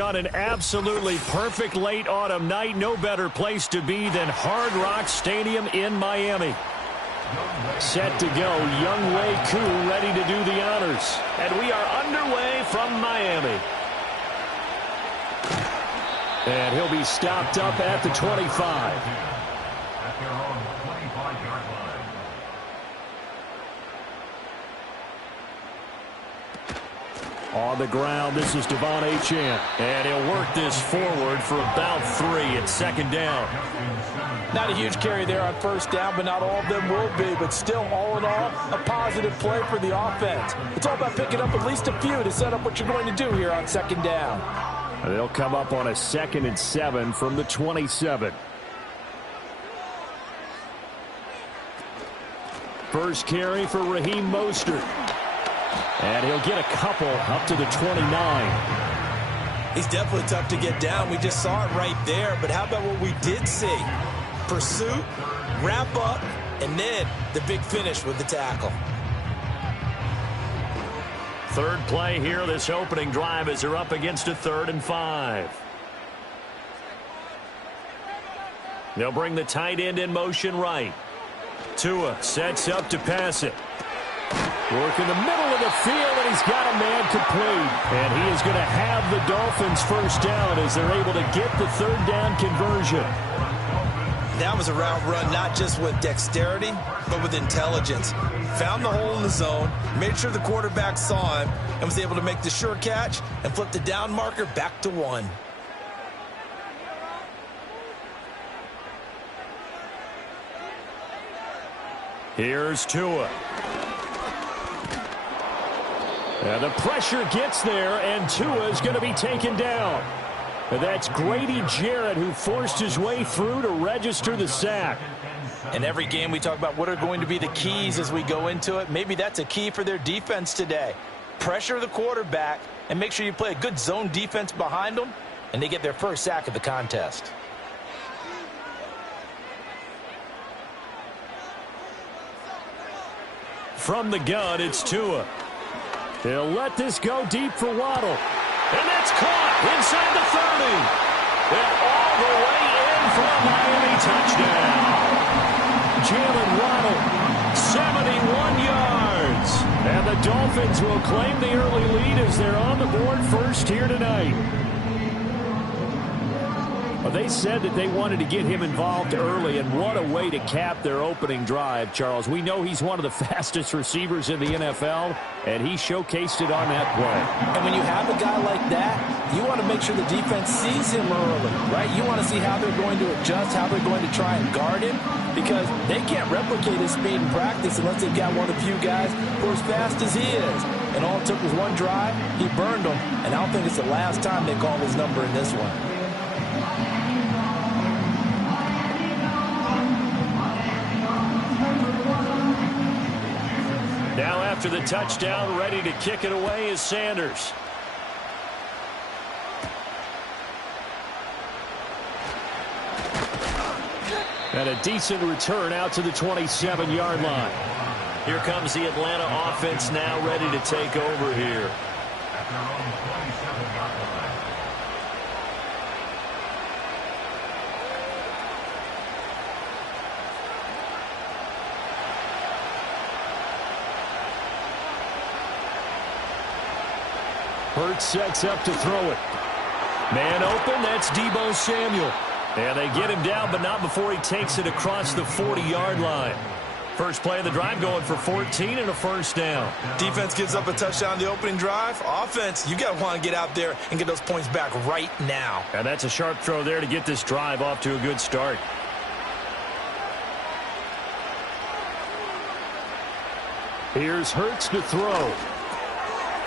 On an absolutely perfect late autumn night, no better place to be than Hard Rock Stadium in Miami. Set to go, Young Wei Koo ready to do the honors. And we are underway from Miami. And he'll be stopped up at the 25. On the ground, this is Devon Achane. And he'll work this forward for about 3 at second down. Not a huge carry there on first down, but not all of them will be. But still, all in all, a positive play for the offense. It's all about picking up at least a few to set up what you're going to do here on second down. And they'll come up on a 2nd and 7 from the 27. First carry for Raheem Mostert. And he'll get a couple up to the 29. He's definitely tough to get down. We just saw it right there. But how about what we did see? Pursuit, wrap up, and then the big finish with the tackle. Third play here, this opening drive as they're up against a 3rd and 5. They'll bring the tight end in motion right. Tua sets up to pass it. Work in the middle of the field, and he's got a man complete. And he is going to have the Dolphins first down as they're able to get the 3rd down conversion. That was a route run not just with dexterity, but with intelligence. Found the hole in the zone, made sure the quarterback saw him, and was able to make the sure catch and flip the down marker back to 1. Here's Tua. And the pressure gets there, and Tua is going to be taken down. And that's Grady Jarrett who forced his way through to register the sack. In every game we talk about what are going to be the keys as we go into it. Maybe that's a key for their defense today. Pressure the quarterback and make sure you play a good zone defense behind them, and they get their first sack of the contest. From the gun, it's Tua. He'll let this go deep for Waddle. And that's caught inside the 30. And all the way in for a Miami touchdown. Jalen Waddle, 71 yards. And the Dolphins will claim the early lead as they're on the board first here tonight. Well, they said that they wanted to get him involved early, and what a way to cap their opening drive, Charles. We know he's one of the fastest receivers in the NFL, and he showcased it on that play. And when you have a guy like that, you want to make sure the defense sees him early, right? You want to see how they're going to adjust, how they're going to try and guard him, because they can't replicate his speed in practice unless they've got one of the few guys who are as fast as he is. And all it took was one drive. He burned them, and I don't think it's the last time they call his number in this one. Now after the touchdown, ready to kick it away is Sanders. And a decent return out to the 27-yard line. Here comes the Atlanta offense now ready to take over here. Hurts sets up to throw it. Man open, that's Deebo Samuel. And they get him down, but not before he takes it across the 40-yard line. First play of the drive going for 14 and a first down. Defense gives up a touchdown the opening drive. Offense, you got to want to get out there and get those points back right now. And that's a sharp throw there to get this drive off to a good start. Here's Hurts to throw.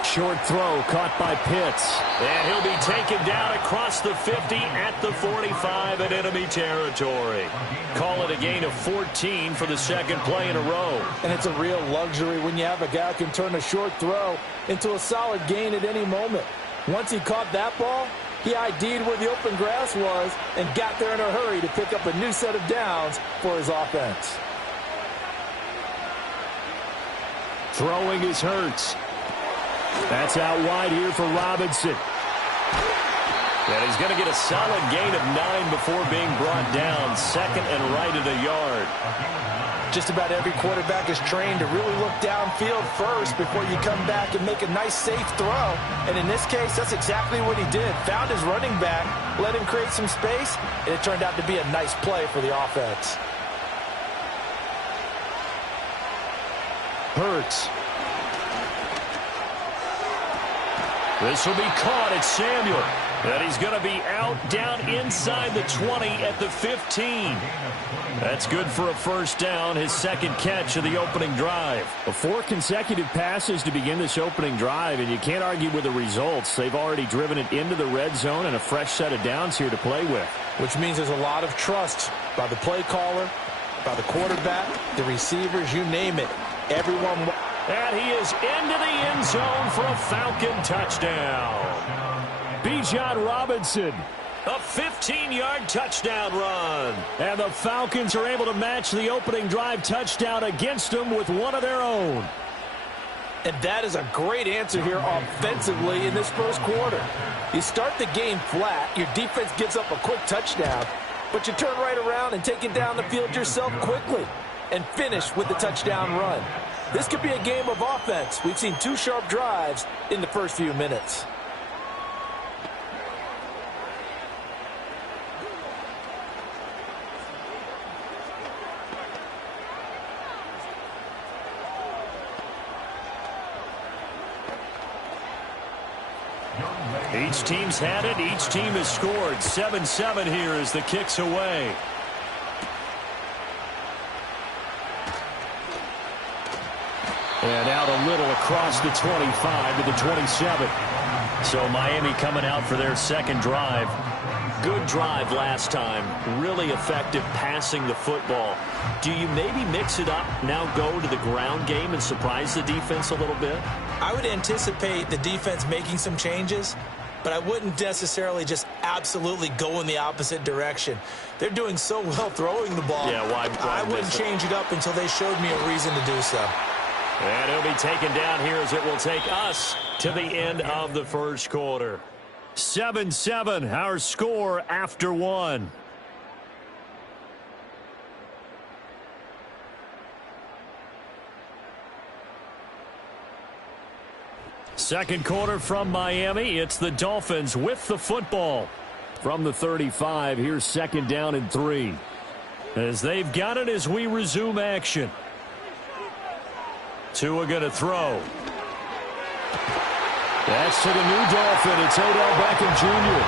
Short throw caught by Pitts. And he'll be taken down across the 50 at the 45 in enemy territory. Call it a gain of 14 for the second play in a row. And it's a real luxury when you have a guy who can turn a short throw into a solid gain at any moment. Once he caught that ball, he ID'd where the open grass was and got there in a hurry to pick up a new set of downs for his offense. Throwing is Hurts. That's out wide here for Robinson. And he's going to get a solid gain of 9 before being brought down. Second and right at a yard. Just about every quarterback is trained to really look downfield first before you come back and make a nice, safe throw. And in this case, that's exactly what he did. Found his running back, let him create some space, and it turned out to be a nice play for the offense. Hurts. This will be caught. It's Samuel. And he's going to be out down inside the 20 at the 15. That's good for a first down, his second catch of the opening drive. 4 consecutive passes to begin this opening drive, and you can't argue with the results. They've already driven it into the red zone and a fresh set of downs here to play with. Which means there's a lot of trust by the play caller, by the quarterback, the receivers, you name it. Everyone. And he is into the end zone for a Falcon touchdown. Bijan Robinson, a 15-yard touchdown run. And the Falcons are able to match the opening drive touchdown against them with one of their own. And that is a great answer here offensively in this first quarter. You start the game flat, your defense gives up a quick touchdown, but you turn right around and take it down the field yourself quickly and finish with the touchdown run. This could be a game of offense. We've seen 2 sharp drives in the first few minutes. Each team's had it. Each team has scored. 7-7 here as the kick's away. And out a little across the 25 to the 27. So Miami coming out for their second drive. Good drive last time. Really effective passing the football. Do you maybe mix it up, now go to the ground game and surprise the defense a little bit? I would anticipate the defense making some changes, but I wouldn't necessarily just absolutely go in the opposite direction. They're doing so well throwing the ball. Yeah, why I wouldn't change it up until they showed me a reason to do so. And he'll be taken down here as it will take us to the end of the first quarter. 7-7, our score after 1. Second quarter from Miami. It's the Dolphins with the football. From the 35, here's second down and 3. As they've got it as we resume action. Tua going to throw. That's to the new Dolphin. It's Odell Beckham Jr.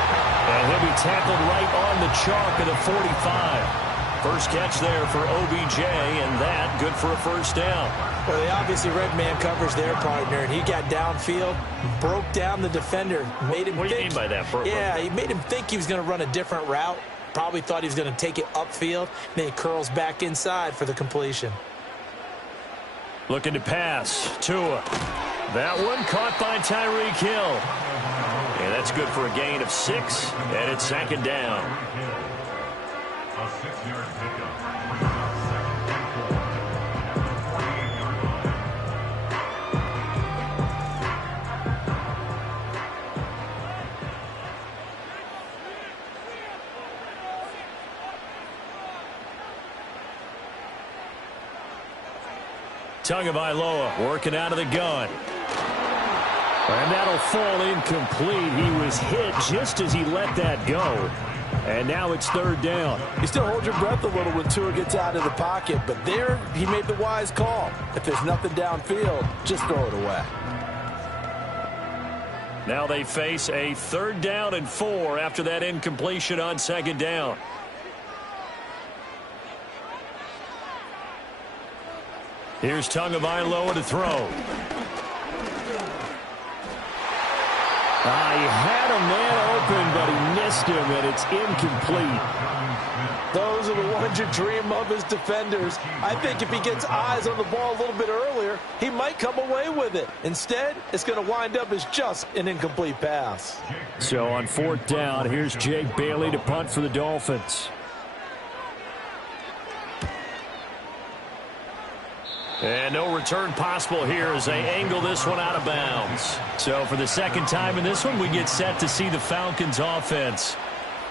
And he'll be tackled right on the chalk of the 45. First catch there for OBJ, and that good for a first down. Well, they obviously read man coverage their partner, and he got downfield, broke down the defender, made him What do you think, mean by that? Yeah, he made him think he was going to run a different route. Probably thought he was going to take it upfield. Then he curls back inside for the completion. Looking to pass. Tua. That one caught by Tyreek Hill. And that's good for a gain of 6, and it's second down. A 6-yard pickup. Tagovailoa working out of the gun. And that'll fall incomplete. He was hit just as he let that go. And now it's third down. You still hold your breath a little when Tua gets out of the pocket, but there he made the wise call. If there's nothing downfield, just throw it away. Now they face a third down and 4 after that incompletion on second down. Here's Tagovailoa to throw. He had a man open, but he missed him, and it's incomplete. Those are the ones you dream of as defenders. I think if he gets eyes on the ball a little bit earlier, he might come away with it. Instead, it's going to wind up as just an incomplete pass. So on fourth down, here's Jake Bailey to punt for the Dolphins. And no return possible here as they angle this one out of bounds. So for the second time in this one, we get set to see the Falcons offense.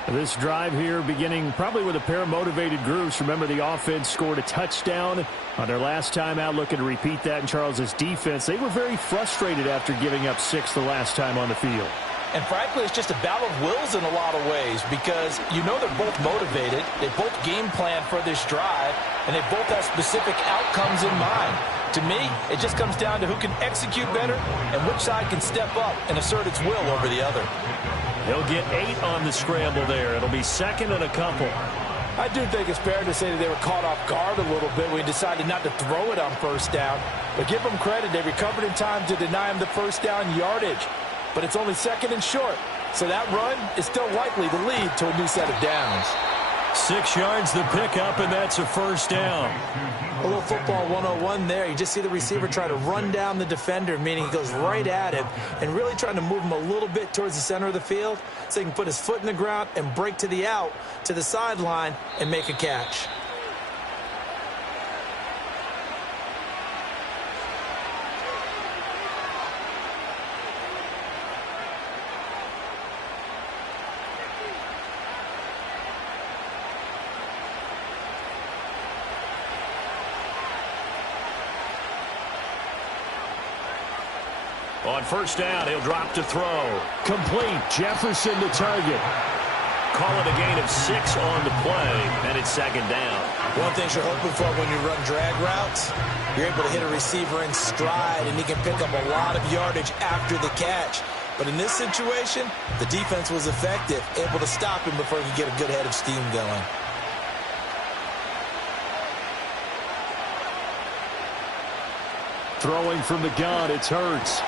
This drive here beginning probably with a pair of motivated groups. Remember, the offense scored a touchdown on their last time out, looking to repeat that in Charles's defense. They were very frustrated after giving up 6 the last time on the field. And frankly, it's just a battle of wills in a lot of ways because you know they're both motivated. They both game plan for this drive, and they both have specific outcomes in mind. To me, it just comes down to who can execute better and which side can step up and assert its will over the other. He'll get 8 on the scramble there. It'll be second and a couple. I do think it's fair to say that they were caught off guard a little bit when he decided not to throw it on first down. But give them credit. They recovered in time to deny him the first down yardage. But it's only second and short. So that run is still likely to lead to a new set of downs. 6 yards the pickup, and that's a first down. A little football 101 there. You just see the receiver try to run down the defender, meaning he goes right at him and really trying to move him a little bit towards the center of the field so he can put his foot in the ground and break to the out, to the sideline, and make a catch. On first down, he'll drop to throw. Complete. Jefferson to target. Call it a gain of 6 on the play, and it's second down. One thing you're hoping for when you run drag routes, you're able to hit a receiver in stride, and he can pick up a lot of yardage after the catch. But in this situation, the defense was effective, able to stop him before he could get a good head of steam going. Throwing from the gun, it's Hurts.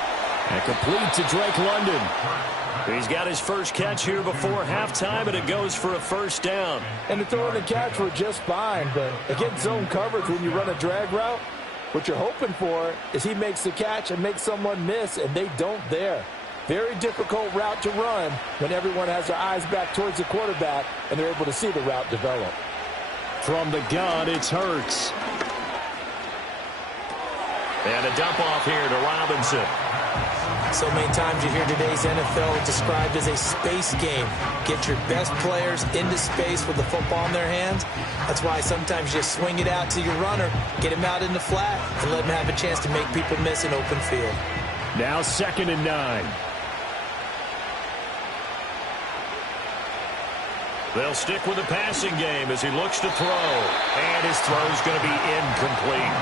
And complete to Drake London. He's got his first catch here before halftime, and it goes for a first down. And the throw and the catch were just fine, but against zone coverage when you run a drag route, what you're hoping for is he makes the catch and makes someone miss, and they don't there. Very difficult route to run when everyone has their eyes back towards the quarterback and they're able to see the route develop. From the gun, it's Hurts. And a dump off here to Robinson. So many times you hear today's NFL described as a space game. Get your best players into space with the football in their hands. That's why sometimes you swing it out to your runner, get him out in the flat, and let him have a chance to make people miss an open field. Now second and 9. They'll stick with the passing game as he looks to throw. And his throw's going to be incomplete.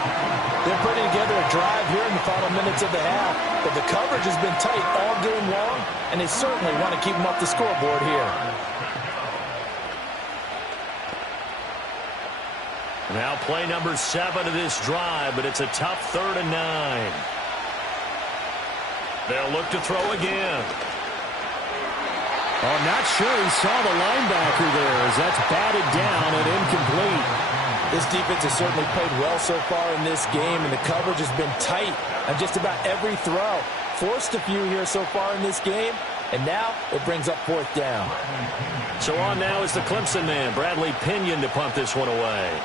They're putting together a drive here in the final minutes of the half, but the coverage has been tight all game long, and they certainly want to keep them up the scoreboard here. Now play number 7 of this drive, but it's a tough 3rd and 9. They'll look to throw again. Oh, not sure he saw the linebacker there as that's batted down and incomplete. This defense has certainly played well so far in this game, and the coverage has been tight on just about every throw. Forced a few here so far in this game, and now it brings up 4th down. So on now is the Clemson man, Bradley Pinion, to punt this one away.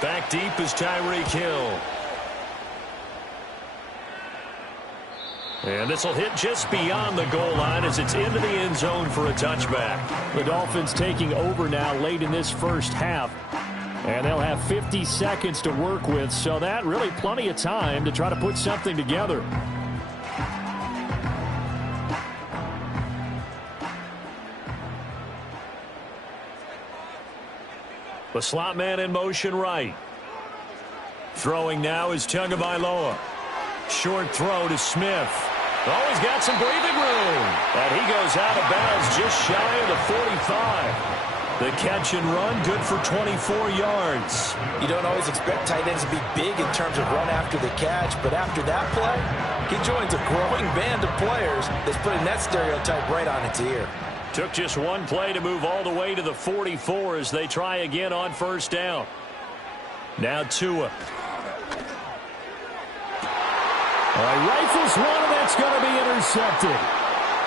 Back deep is Tyreek Hill. And this will hit just beyond the goal line as it's into the end zone for a touchback. The Dolphins taking over now late in this first half. And they'll have 50 seconds to work with, so that really plenty of time to try to put something together. The slot man in motion right. Throwing now is Tagovailoa. Short throw to Smith. Oh, he's got some breathing room. And he goes out of bounds just shy of the 45. The catch and run, good for 24 yards. You don't always expect tight ends to be big in terms of run after the catch, but after that play, he joins a growing band of players that's putting that stereotype right on its ear. Took just one play to move all the way to the 44 as they try again on first down. Now Tua. All right, rifles one, and that's going to be intercepted.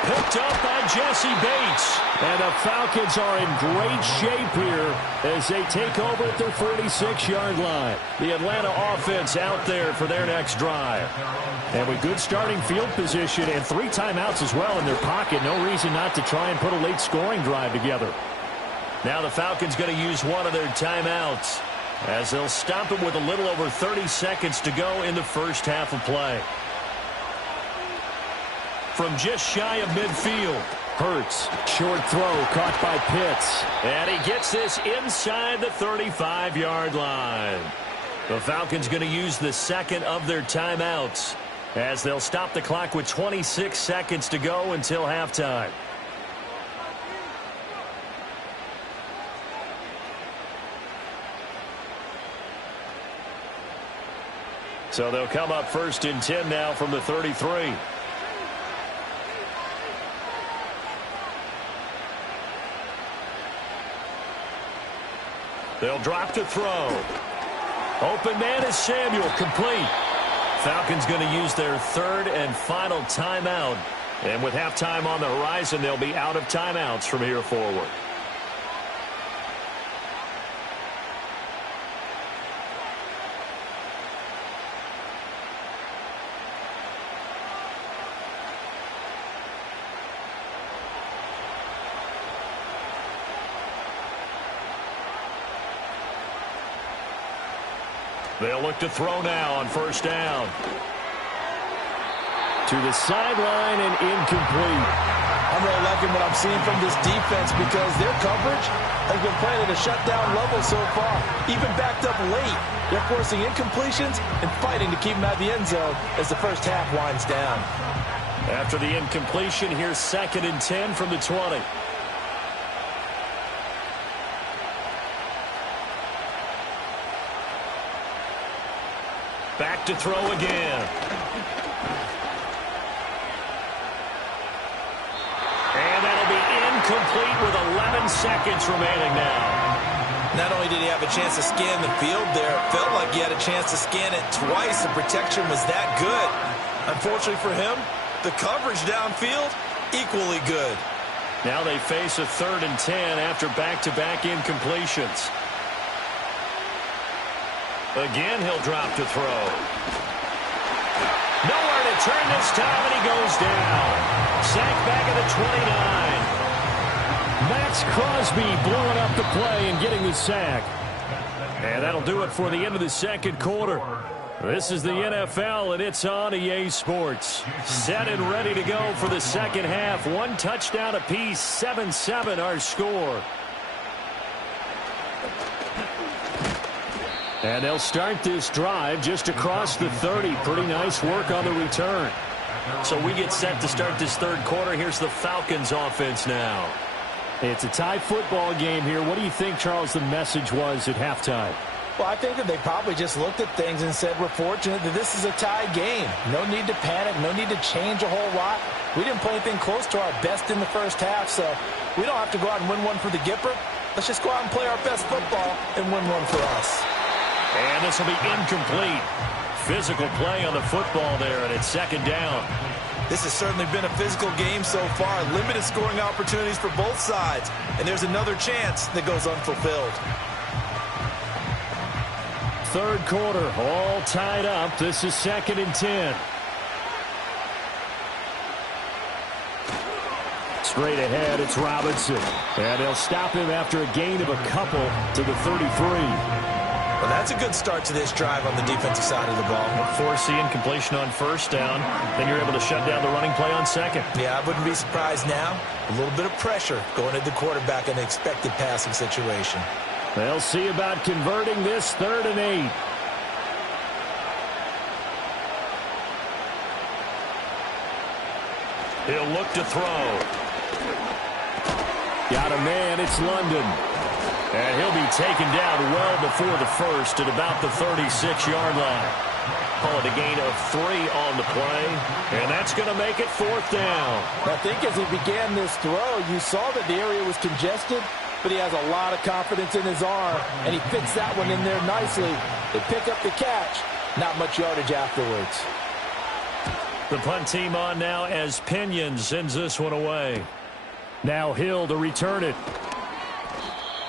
Picked up by Jesse Bates. And the Falcons are in great shape here as they take over at their 46-yard line. The Atlanta offense out there for their next drive. And with good starting field position and 3 timeouts as well in their pocket, no reason not to try and put a late scoring drive together. Now the Falcons going to use one of their timeouts as they'll stop it with a little over 30 seconds to go in the first half of play. From just shy of midfield, Hurts, short throw caught by Pitts. And he gets this inside the 35-yard line. The Falcons going to use the second of their timeouts as they'll stop the clock with 26 seconds to go until halftime. So they'll come up 1st and 10 now from the 33. They'll drop to throw. Open man is Samuel, complete. Falcons going to use their 3rd and final timeout. And with halftime on the horizon, they'll be out of timeouts from here forward. They'll look to throw now on 1st down. To the sideline and incomplete. I'm really liking what I'm seeing from this defense because their coverage has been playing at a shutdown level so far. Even backed up late, they're forcing incompletions and fighting to keep them out of the end zone as the first half winds down. After the incompletion, here's 2nd and 10 from the 20. Back to throw again. And that'll be incomplete with 11 seconds remaining now. Not only did he have a chance to scan the field there, it felt like he had a chance to scan it twice. The protection was that good. Unfortunately for him, the coverage downfield, equally good. Now they face a 3rd and 10 after back-to-back incompletions. Again, he'll drop to throw. Nowhere to turn this time, and he goes down. Sacked back at the 29. Max Crosby blowing up the play and getting the sack. And that'll do it for the end of the 2nd quarter. This is the NFL, and it's on EA Sports. Set and ready to go for the 2nd half. 1 touchdown apiece, 7-7 our score. And they'll start this drive just across the 30. Pretty nice work on the return. So we get set to start this 3rd quarter. Here's the Falcons offense now. It's a tie football game here. What do you think, Charles, the message was at halftime? Well, I think that they probably just looked at things and said, we're fortunate that this is a tie game. No need to panic. No need to change a whole lot. We didn't play anything close to our best in the first half, so we don't have to go out and win one for the Gipper. Let's just go out and play our best football and win one for us. And this will be incomplete. Physical play on the football there, and it's 2nd down. This has certainly been a physical game so far. Limited scoring opportunities for both sides. And there's another chance that goes unfulfilled. 3rd quarter, all tied up. This is 2nd and 10. Straight ahead, it's Robinson. And they'll stop him after a gain of a couple to the 33. Well, that's a good start to this drive on the defensive side of the ball. Force the incompletion on 1st down. Then you're able to shut down the running play on 2nd. Yeah, I wouldn't be surprised now. A little bit of pressure going at the quarterback in the expected passing situation. They'll see about converting this 3rd and 8. He'll look to throw. Got a man, it's London. And he'll be taken down well before the 1st at about the 36-yard line. Call it a gain of 3 on the play. And that's going to make it 4th down. I think as he began this throw, you saw that the area was congested, but he has a lot of confidence in his arm, and he fits that one in there nicely. They pick up the catch. Not much yardage afterwards. The punt team on now as Pinion sends this one away. Now Hill to return it.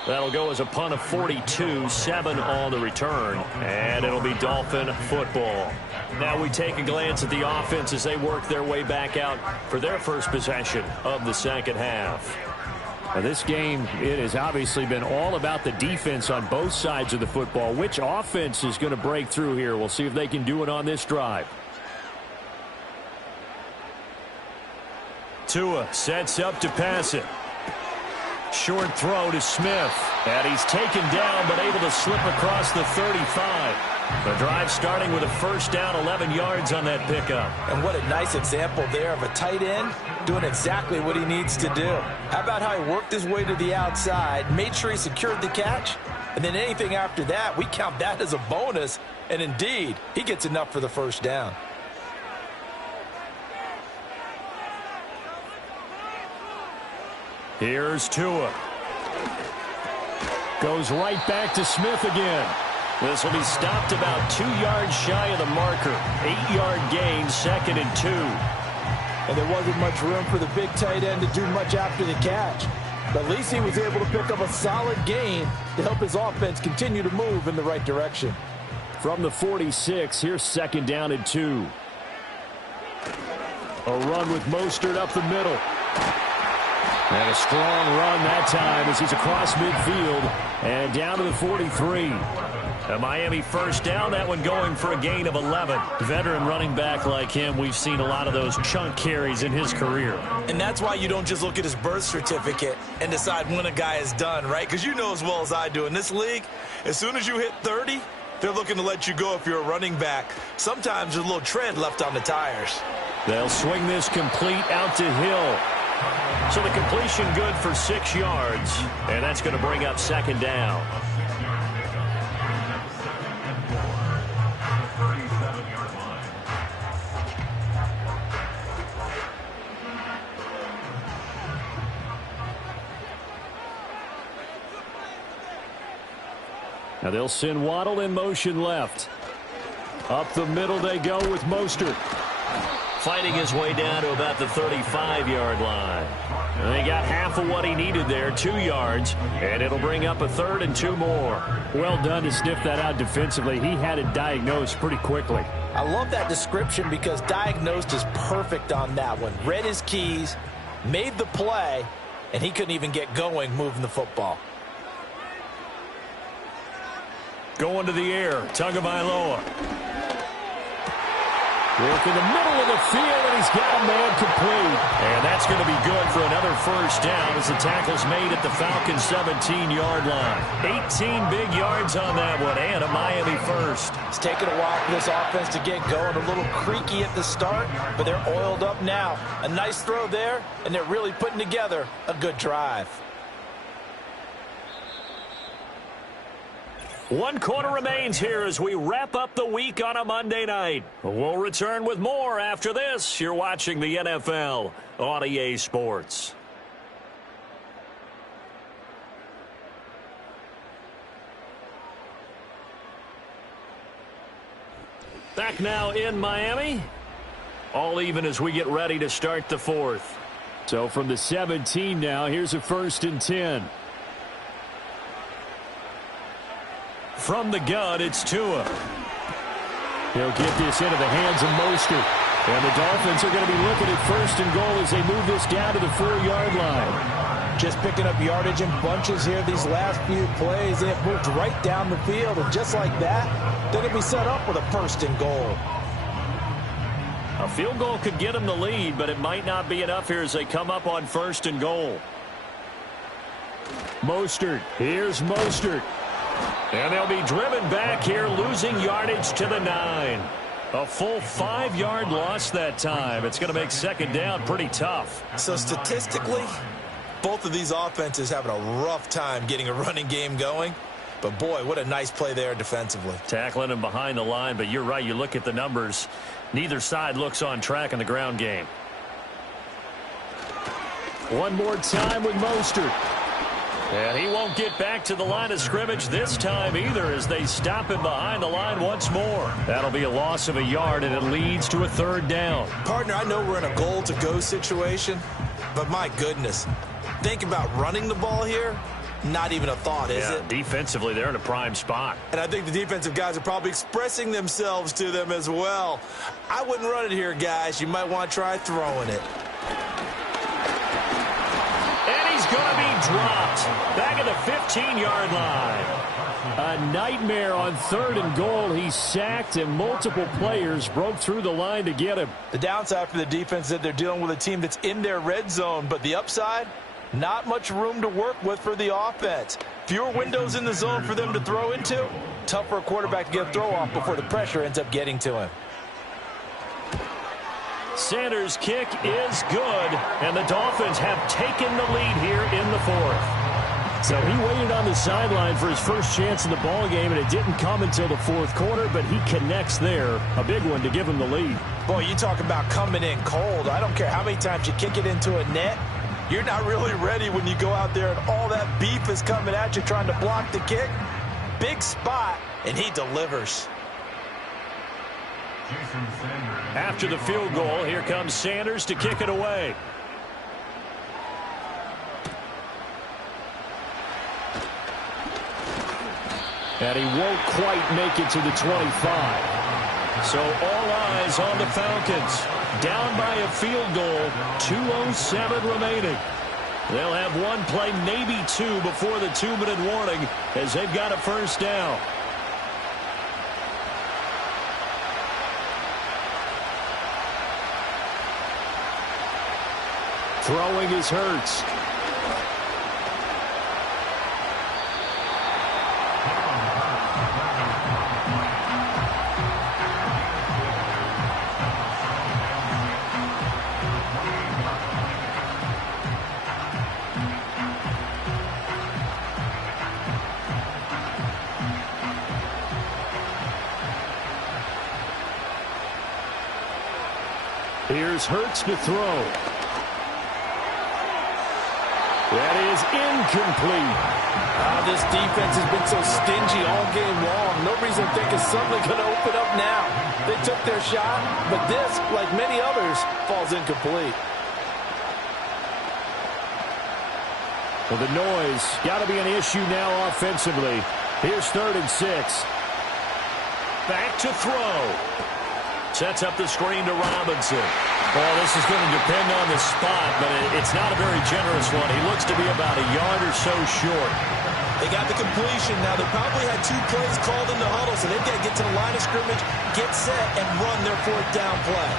That'll go as a punt of 42, 7 on the return, and it'll be Dolphin football. Now we take a glance at the offense as they work their way back out for their first possession of the second half. Now this game, it has obviously been all about the defense on both sides of the football. Which offense is going to break through here? We'll see if they can do it on this drive. Tua sets up to pass it. Short throw to Smith. And he's taken down but able to slip across the 35. The drive starting with a first down, 11 yards on that pickup. And what a nice example there of a tight end doing exactly what he needs to do. How about how he worked his way to the outside, made sure he secured the catch, and then anything after that, we count that as a bonus. And indeed, he gets enough for the first down. Here's Tua. Goes right back to Smith again. This will be stopped about 2 yards shy of the marker. 8-yard gain, 2nd and 2. And there wasn't much room for the big tight end to do much after the catch. But at least he was able to pick up a solid gain to help his offense continue to move in the right direction. From the 46, here's 2nd down and 2. A run with Mostert up the middle. And a strong run that time as he's across midfield and down to the 43. A Miami first down, that one going for a gain of 11. Veteran running back like him, we've seen a lot of those chunk carries in his career. And that's why you don't just look at his birth certificate and decide when a guy is done, right? Because you know as well as I do, in this league, as soon as you hit 30, they're looking to let you go if you're a running back. Sometimes there's a little tread left on the tires. They'll swing this complete out to Hill. So the completion good for 6 yards, and that's going to bring up 2nd down. Now they'll send Waddle in motion left. Up the middle they go with Mostert. Fighting his way down to about the 35-yard line. And he got half of what he needed there, 2 yards, and it'll bring up a 3rd and 2 more. Well done to sniff that out defensively. He had it diagnosed pretty quickly. I love that description because diagnosed is perfect on that one. Read his keys, made the play, and he couldn't even get going moving the football. Going to the air, Tagovailoa. Work in the middle of the field, and he's got a man complete. And that's going to be good for another first down as the tackle's made at the Falcons' 17-yard line. 18 big yards on that one, and a Miami first. It's taken a while for this offense to get going. A little creaky at the start, but they're oiled up now. A nice throw there, and they're really putting together a good drive. 1 quarter remains here as we wrap up the week on a Monday night. We'll return with more after this. You're watching the NFL on EA Sports. Back now in Miami. All even as we get ready to start the 4th. So from the 17 now, here's a 1st and 10. From the gun, it's Tua. He'll get this into the hands of Mostert. And the Dolphins are going to be looking at 1st and goal as they move this down to the 4-yard line. Just picking up yardage in bunches here these last few plays. They have moved right down the field, and just like that, they're going to be set up with a 1st and goal. A field goal could get them the lead, but it might not be enough here as they come up on 1st and goal. Mostert. Here's Mostert. And they'll be driven back here, losing yardage to the 9. A full 5-yard loss that time. It's going to make 2nd down pretty tough. So statistically, both of these offenses having a rough time getting a running game going. But, boy, what a nice play there defensively. Tackling him behind the line, but you're right. You look at the numbers. Neither side looks on track in the ground game. One more time with Mostert. And he won't get back to the line of scrimmage this time either as they stop him behind the line once more. That'll be a loss of a yard, and it leads to a third down. Partner, I know we're in a goal-to-go situation, but my goodness, think about running the ball here. Not even a thought, is it? Defensively, they're in a prime spot. And I think the defensive guys are probably expressing themselves to them as well. I wouldn't run it here, guys. You might want to try throwing it. And he's going to be dropped back at the 15-yard line. A nightmare on 3rd and goal. He's sacked, and multiple players broke through the line to get him. The downside for the defense is that they're dealing with a team that's in their red zone, but the upside, not much room to work with for the offense. Fewer windows in the zone for them to throw into. Tough for a quarterback to get a throw off before the pressure ends up getting to him. Sanders' kick is good, and the Dolphins have taken the lead here in the 4th. So he waited on the sideline for his first chance in the ballgame, and it didn't come until the 4th quarter, but he connects there. A big one to give him the lead. Boy, you talk about coming in cold. I don't care how many times you kick it into a net. You're not really ready when you go out there and all that beef is coming at you trying to block the kick. Big spot, and he delivers. After the field goal, here comes Sanders to kick it away. And he won't quite make it to the 25. So all eyes on the Falcons. Down by a field goal, 2:07 remaining. They'll have one play, maybe two, before the 2-minute warning as they've got a first down. Throwing is Hurts. Here's Hurts to throw. That is incomplete. This defense has been so stingy all game long. No reason to think it's suddenly going to open up now. They took their shot, but this, like many others, falls incomplete. Well, the noise got to be an issue now offensively. Here's 3rd and 6. Back to throw. Sets up the screen to Robinson. Well, this is going to depend on the spot, but it's not a very generous one. He looks to be about a yard or so short. They got the completion. Now, they probably had 2 plays called in the huddle, so they've got to get to the line of scrimmage, get set, and run their 4th down play.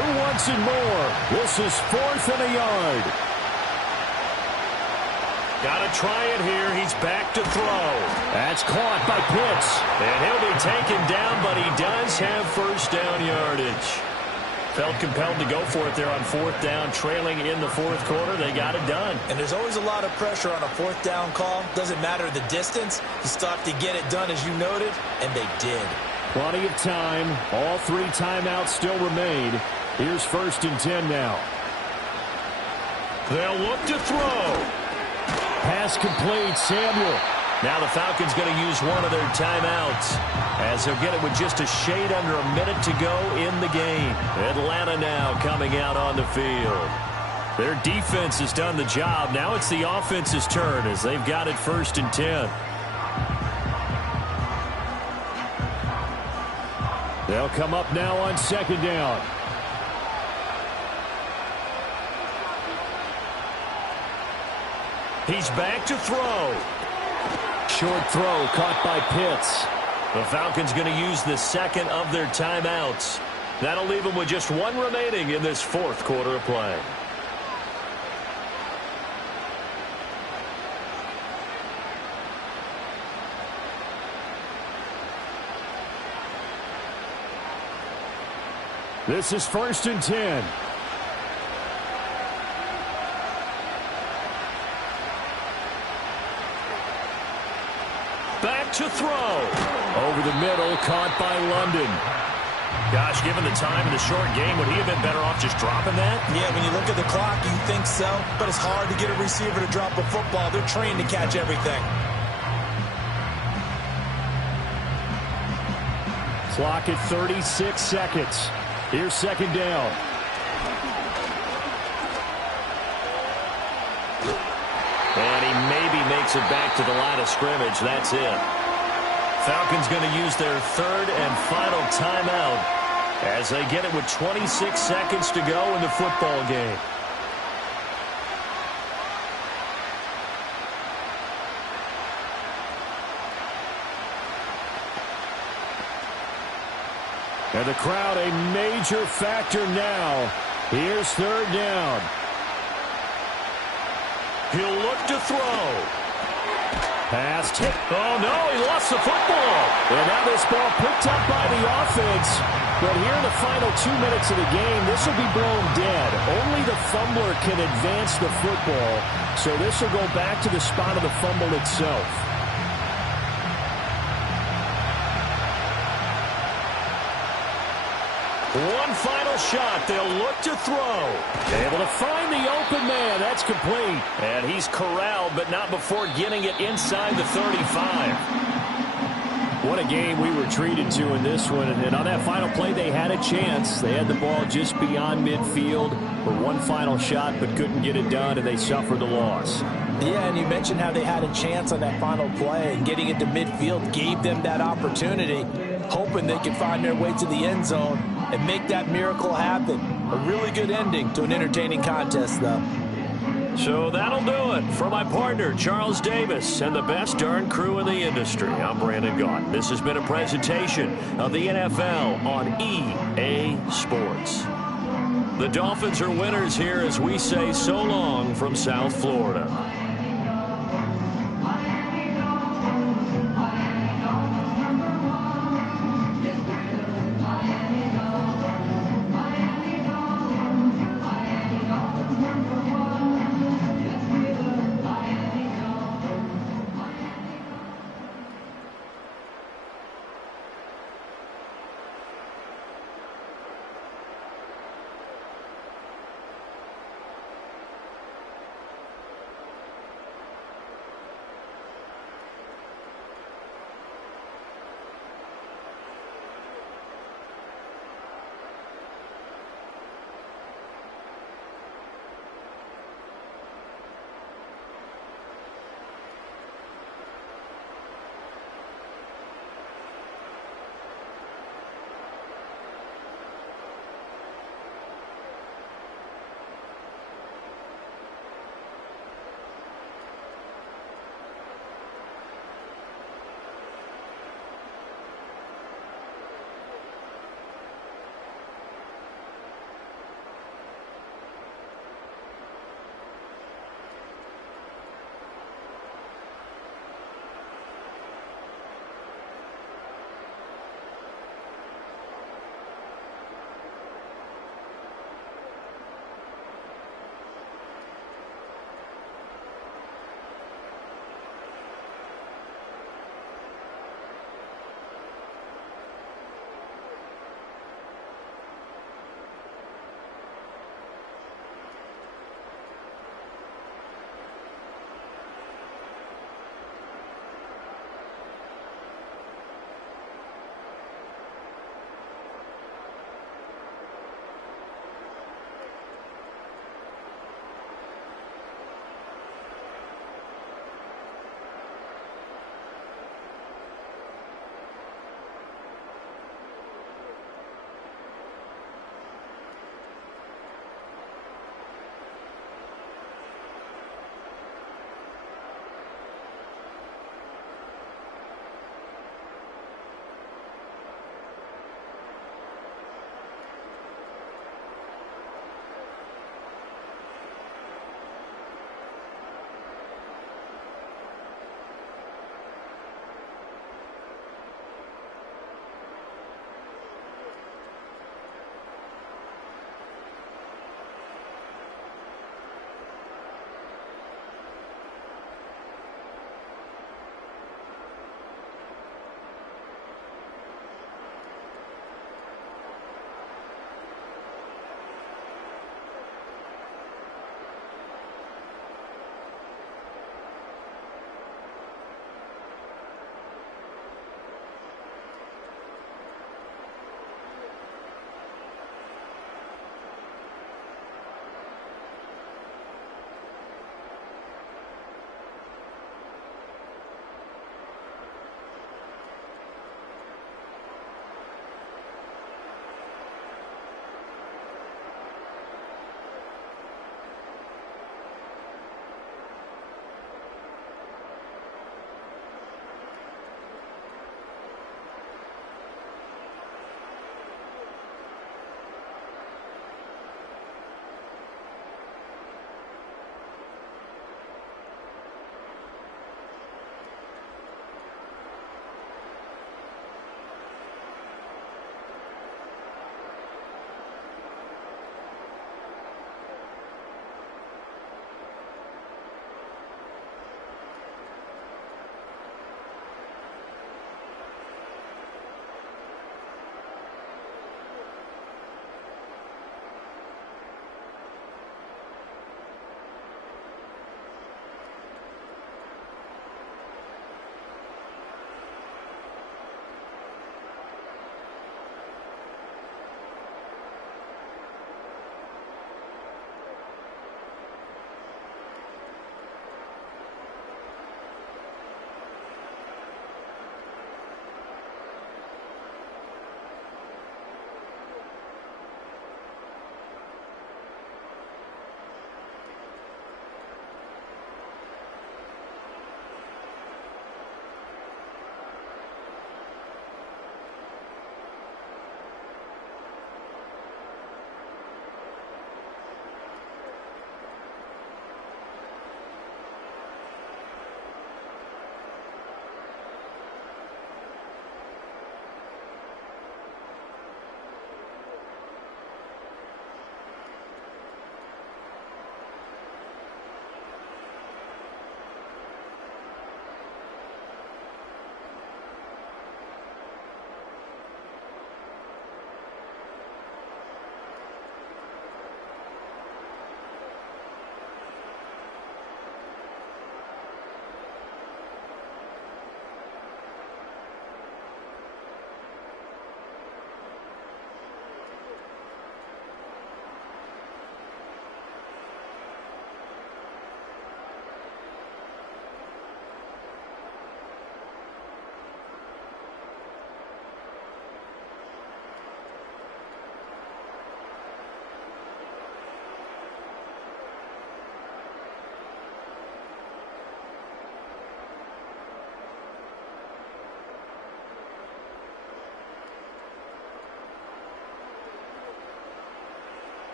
Who wants it more? This is 4th and a yard. Got to try it here. He's back to throw. That's caught by Pitts. And he'll be taken down, but he does have first down yardage. Felt compelled to go for it there on 4th down, trailing in the 4th quarter. They got it done. And there's always a lot of pressure on a 4th down call. Doesn't matter the distance. You stop to get it done, as you noted, and they did. Plenty of time. All 3 timeouts still remain. Here's 1st and 10 now. They'll look to throw. Pass complete, Samuel. Now the Falcons going to use one of their timeouts as they'll get it with just a shade under a minute to go in the game. Atlanta now coming out on the field. Their defense has done the job. Now it's the offense's turn as they've got it 1st and 10. They'll come up now on 2nd down. He's back to throw. Short throw caught by Pitts. The Falcons going to use the 2nd of their timeouts. That'll leave them with just 1 remaining in this 4th quarter of play. This is 1st and 10. Back to throw. Over the middle, caught by London. Gosh, given the time in the short game, would he have been better off just dropping that? Yeah, when you look at the clock, you think so, but it's hard to get a receiver to drop a football. They're trained to catch everything. Clock at 36 seconds. Here's second down. And he maybe makes it back to the line of scrimmage. That's it. Falcons going to use their third and final timeout as they get it with 26 seconds to go in the football game. And the crowd a major factor now. Here's third down. He'll look to throw. Pass hit. Oh, no, he lost the football. And now this ball picked up by the offense. But here in the final 2 minutes of the game, this will be blown dead. Only the fumbler can advance the football. So this will go back to the spot of the fumble itself. One final shot. They'll look to throw. Able to find the open man. That's complete. And he's corralled, but not before getting it inside the 35. What a game we were treated to in this one. And on that final play, they had a chance. They had the ball just beyond midfield for one final shot, but couldn't get it done, and they suffered the loss. Yeah, and you mentioned how they had a chance on that final play, and getting it to midfield gave them that opportunity, hoping they could find their way to the end zone and make that miracle happen. A really good ending to an entertaining contest, though. So that'll do it for my partner, Charles Davis, and the best darn crew in the industry. I'm Brandon Gaunt. This has been a presentation of the NFL on EA Sports. The Dolphins are winners here as we say so long from South Florida.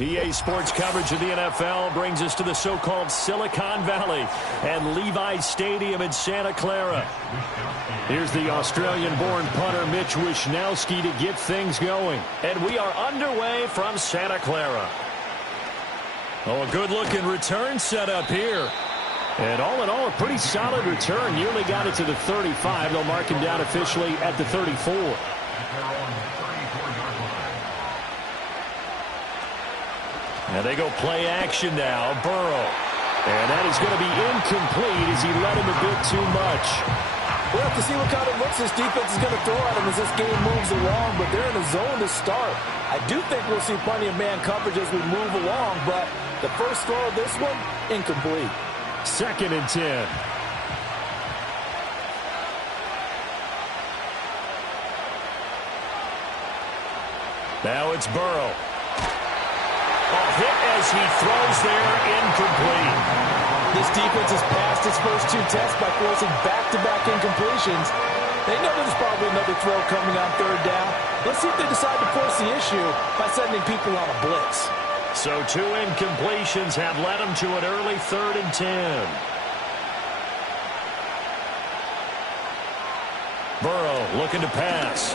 EA Sports coverage of the NFL brings us to the so-called Silicon Valley and Levi's Stadium in Santa Clara. Here's the Australian-born punter Mitch Wishnowsky to get things going. And we are underway from Santa Clara. Oh, a good-looking return set up here. And all in all, a pretty solid return. Nearly got it to the 35. They'll mark him down officially at the 34. And they go play action now. Burrow. And that is going to be incomplete as he led him a bit too much. We'll have to see what kind of looks this defense is going to throw at him as this game moves along, but they're in a zone to start. I do think we'll see plenty of man coverage as we move along, but the first throw of this one, incomplete. 2nd and 10. Now it's Burrow. A hit as he throws there, incomplete. This defense has passed its first 2 tests by forcing back-to-back incompletions. They know there's probably another throw coming on 3rd down. Let's see if they decide to force the issue by sending people on a blitz. So 2 incompletions have led them to an early 3rd and 10. Burrow looking to pass.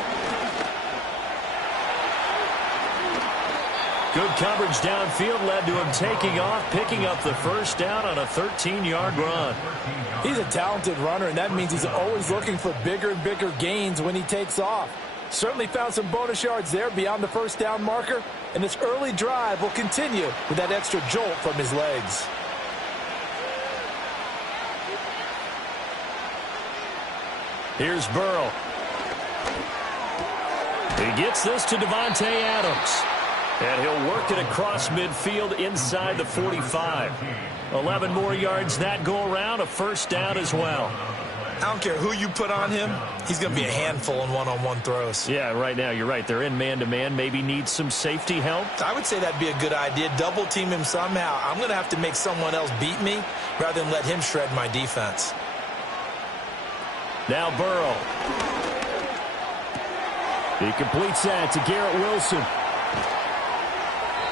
Good coverage downfield led to him taking off, picking up the first down on a 13-yard run. He's a talented runner, and that means he's always looking for bigger and bigger gains when he takes off. Certainly found some bonus yards there beyond the first down marker, and this early drive will continue with that extra jolt from his legs. Here's Burrow. He gets this to Devontae Adams. And he'll work it across midfield inside the 45. 11 more yards that go around, a first down as well. I don't care who you put on him. He's going to be a handful in one-on-one throws. Yeah, right now, you're right. They're in man-to-man. Maybe needs some safety help. I would say that'd be a good idea. Double team him somehow. I'm going to have to make someone else beat me rather than let him shred my defense. Now Burrow. He completes that to Garrett Wilson.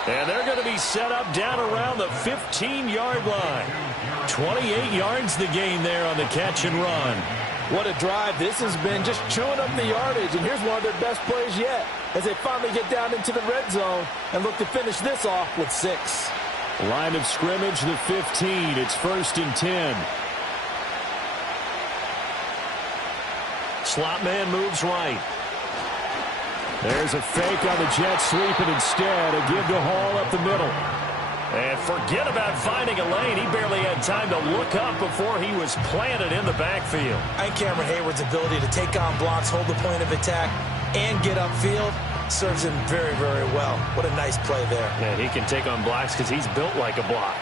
And they're going to be set up down around the 15-yard line. 28 yards the gain there on the catch and run. What a drive. This has been just chewing up the yardage, and here's one of their best plays yet as they finally get down into the red zone and look to finish this off with 6. Line of scrimmage, the 15. It's 1st and 10. Slot man moves right. There's a fake on the Jets sweeping instead. A give to Hall up the middle. And forget about finding a lane. He barely had time to look up before he was planted in the backfield. And Cameron Hayward's ability to take on blocks, hold the point of attack, and get upfield serves him very, very well. What a nice play there. Yeah, he can take on blocks because he's built like a block.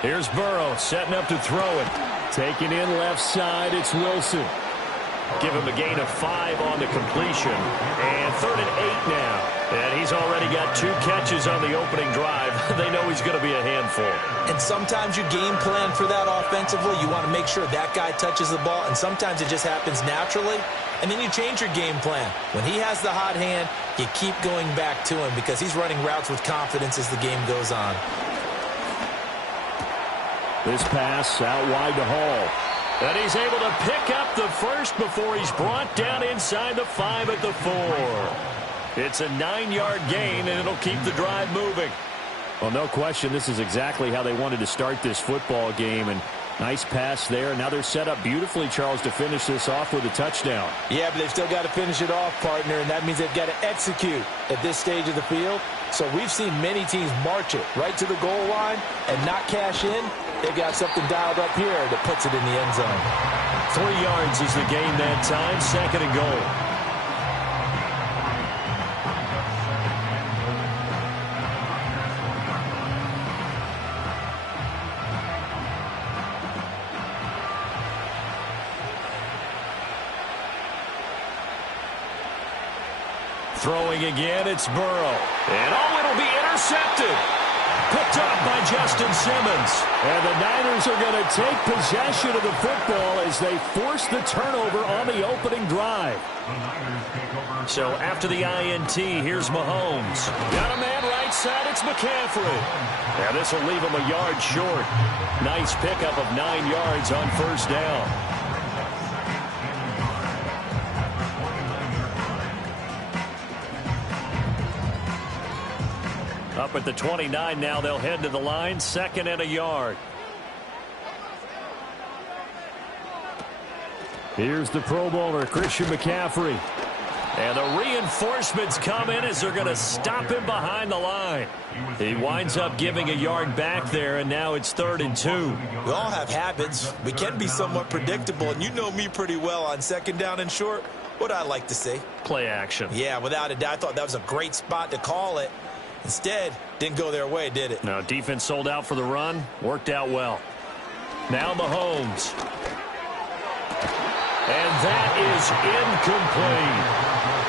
Here's Burrow setting up to throw it. Taking in left side, it's Wilson. Give him a gain of 5 on the completion. And 3rd and 8 now. And he's already got 2 catches on the opening drive. They know he's going to be a handful. And sometimes you game plan for that offensively. You want to make sure that guy touches the ball. And sometimes it just happens naturally. And then you change your game plan. When he has the hot hand, you keep going back to him because he's running routes with confidence as the game goes on. This pass out wide to Hall. And he's able to pick up the first before he's brought down inside the 5 at the 4. It's a 9-yard gain, and it'll keep the drive moving. Well, no question, this is exactly how they wanted to start this football game. And nice pass there. Now they're set up beautifully, Charles, to finish this off with a touchdown. Yeah, but they've still got to finish it off, partner, and that means they've got to execute at this stage of the field. So we've seen many teams march it right to the goal line and not cash in. They've got something dialed up here that puts it in the end zone. 3 yards is the gain that time, 2nd and goal. Throwing again, it's Burrow. And it'll be intercepted. Picked up by Justin Simmons. And the Niners are going to take possession of the football as they force the turnover on the opening drive. So after the INT, here's Mahomes. Got a man right side, it's McCaffrey. Now this will leave him a yard short. Nice pickup of 9 yards on 1st down. Up at the 29 now, they'll head to the line, 2nd and a yard. Here's the Pro Bowler, Christian McCaffrey. And the reinforcements come in as they're going to stop him behind the line. He winds up giving a yard back there, and now it's 3rd and 2. We all have habits. We can be somewhat predictable, and you know me pretty well on 2nd down and short. What I like to see? Play action. Yeah, without a doubt. I thought that was a great spot to call it. Instead, didn't go their way, did it? No, defense sold out for the run. Worked out well. Now Mahomes. And that is incomplete.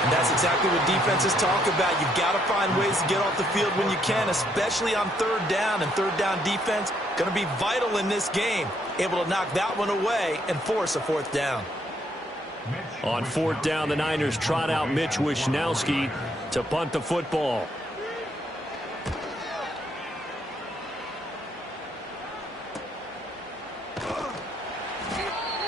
And that's exactly what defenses talk about. You've got to find ways to get off the field when you can, especially on 3rd down. And 3rd down defense going to be vital in this game. Able to knock that one away and force a 4th down. On 4th down, the Niners trot out Mitch Wishnowski to punt the football.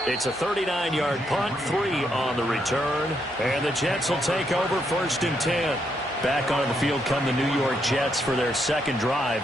It's a 39-yard punt, 3 on the return. And the Jets will take over 1st and 10. Back onto the field come the New York Jets for their 2nd drive.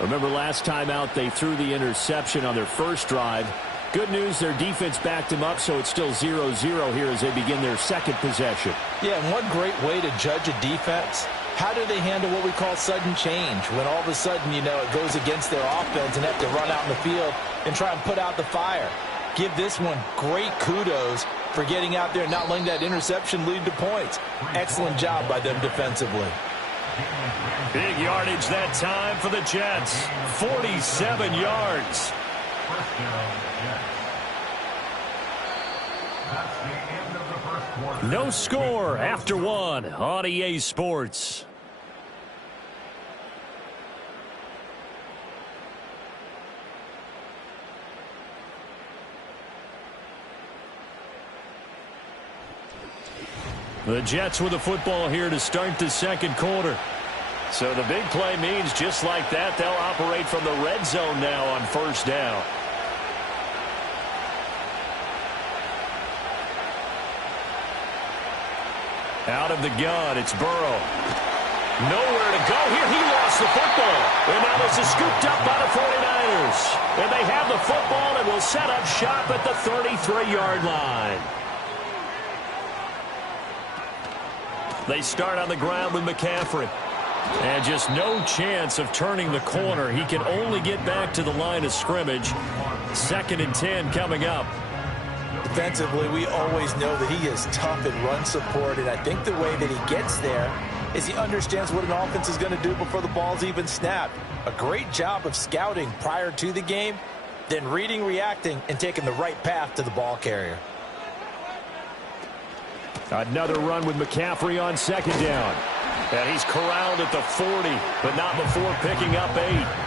Remember last time out they threw the interception on their 1st drive. Good news, their defense backed them up, so it's still 0-0 here as they begin their 2nd possession. Yeah, and one great way to judge a defense, how do they handle what we call sudden change? When all of a sudden, you know, it goes against their offense and have to run out in the field and try and put out the fire. Give this one great kudos for getting out there and not letting that interception lead to points. Excellent job by them defensively. Big yardage that time for the Jets. 47 yards. No score after 1 on EA Sports. The Jets with the football here to start the second quarter. So the big play means just like that, they'll operate from the red zone now on first down. Out of the gun, it's Burrow. Nowhere to go here. He lost the football. And now this is scooped up by the 49ers. And they have the football and will set up shop at the 33-yard line. They start on the ground with McCaffrey. And just no chance of turning the corner. He can only get back to the line of scrimmage. 2nd and 10 coming up. Defensively, we always know that he is tough in run support, and I think the way that he gets there is he understands what an offense is going to do before the ball's even snapped. A great job of scouting prior to the game, then reading, reacting, and taking the right path to the ball carrier. Another run with McCaffrey on 2nd down. And he's corralled at the 40, but not before picking up 8.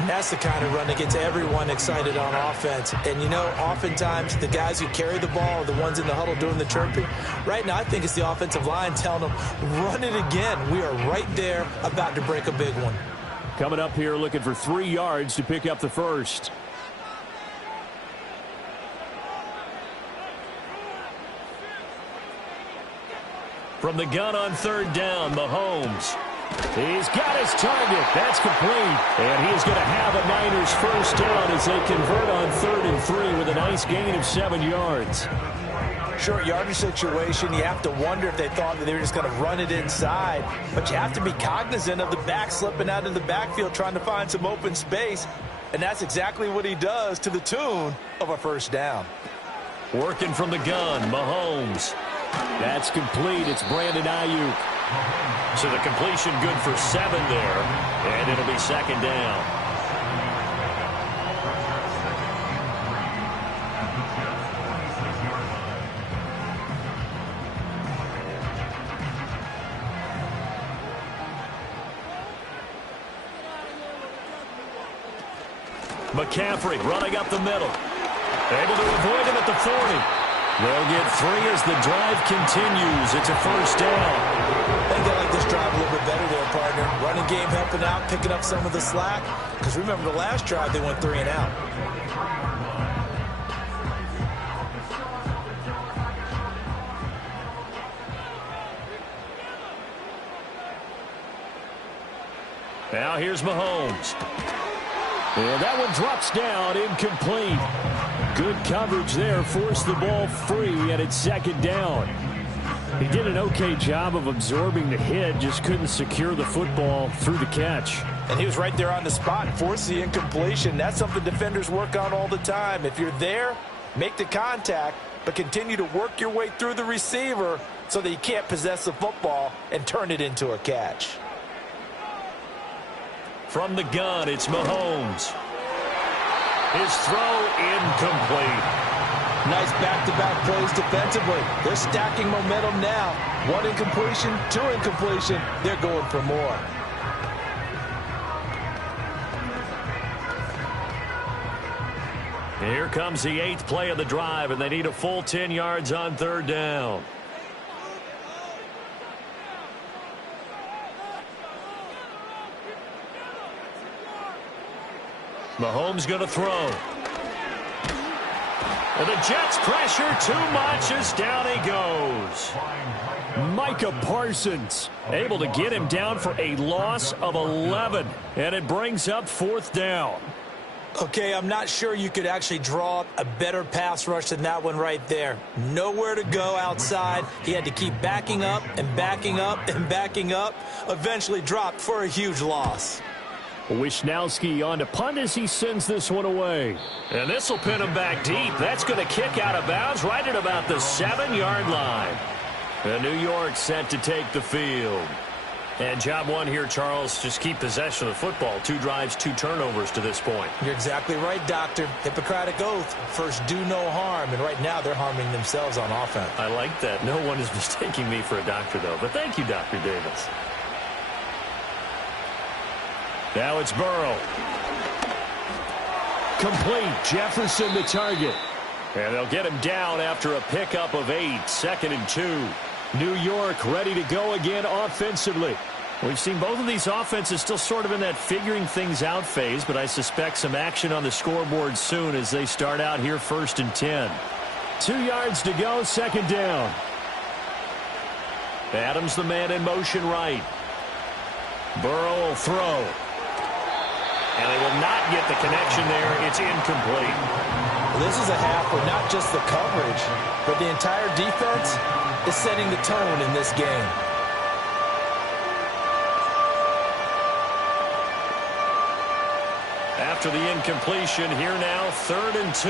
And that's the kind of run that gets everyone excited on offense. And, you know, oftentimes the guys who carry the ball are the ones in the huddle doing the chirping. Right now, I think it's the offensive line telling them, run it again. We are right there about to break a big one. Coming up here looking for 3 yards to pick up the first. From the gun on 3rd down, Mahomes. He's got his target. That's complete. And he is going to have a Niners first down as they convert on 3rd and 3 with a nice gain of 7 yards. Short yardage situation, you have to wonder if they thought that they were just going to run it inside. But you have to be cognizant of the back slipping out of the backfield trying to find some open space. And that's exactly what he does to the tune of a first down. Working from the gun, Mahomes. That's complete. It's Brandon Ayuk. So the completion good for 7 there. And it'll be 2nd down. McCaffrey running up the middle. Able to avoid him at the 40. They'll get 3 as the drive continues. It's a first down. I think they like this drive a little bit better there, partner. Running game helping out, picking up some of the slack. Because remember, the last drive, they went 3 and out. Now here's Mahomes. And that one drops down, incomplete. Good coverage there, forced the ball free, and it's 2nd down. He did an okay job of absorbing the hit, just couldn't secure the football through the catch. And he was right there on the spot and forced the incompletion. That's something defenders work on all the time. If you're there, make the contact, but continue to work your way through the receiver so that you can't possess the football and turn it into a catch. From the gun, it's Mahomes. His throw incomplete. Nice back-to-back plays defensively. They're stacking momentum now. 1 incompletion, 2 incompletion. They're going for more. Here comes the 8th play of the drive, and they need a full 10 yards on 3rd down. Mahomes going to throw. And the Jets pressure too much as down he goes. Micah Parsons able to get him down for a loss of 11. And it brings up 4th down. Okay, I'm not sure you could actually draw a better pass rush than that one right there. Nowhere to go outside. He had to keep backing up and backing up and backing up. Eventually dropped for a huge loss. Wisnowski on to punt as he sends this one away. And this will pin him back deep. That's going to kick out of bounds right at about the 7-yard line. And New York set to take the field. And job one here, Charles, just keep possession of the football. 2 drives, 2 turnovers to this point. You're exactly right, Doctor. Hippocratic oath. First, do no harm. And right now, they're harming themselves on offense. I like that. No one is mistaking me for a doctor, though. But thank you, Dr. Davis. Now it's Burrow. Complete. Jefferson the target. And they'll get him down after a pickup of 8. 2nd and 2. New York ready to go again offensively. We've seen both of these offenses still sort of in that figuring things out phase, but I suspect some action on the scoreboard soon as they start out here 1st and 10. 2 yards to go, 2nd down. Adams the man in motion right. Burrow will throw. And they will not get the connection there. It's incomplete. Well, this is a half where not just the coverage, but the entire defense is setting the tone in this game. After the incompletion, here now, 3rd and 2.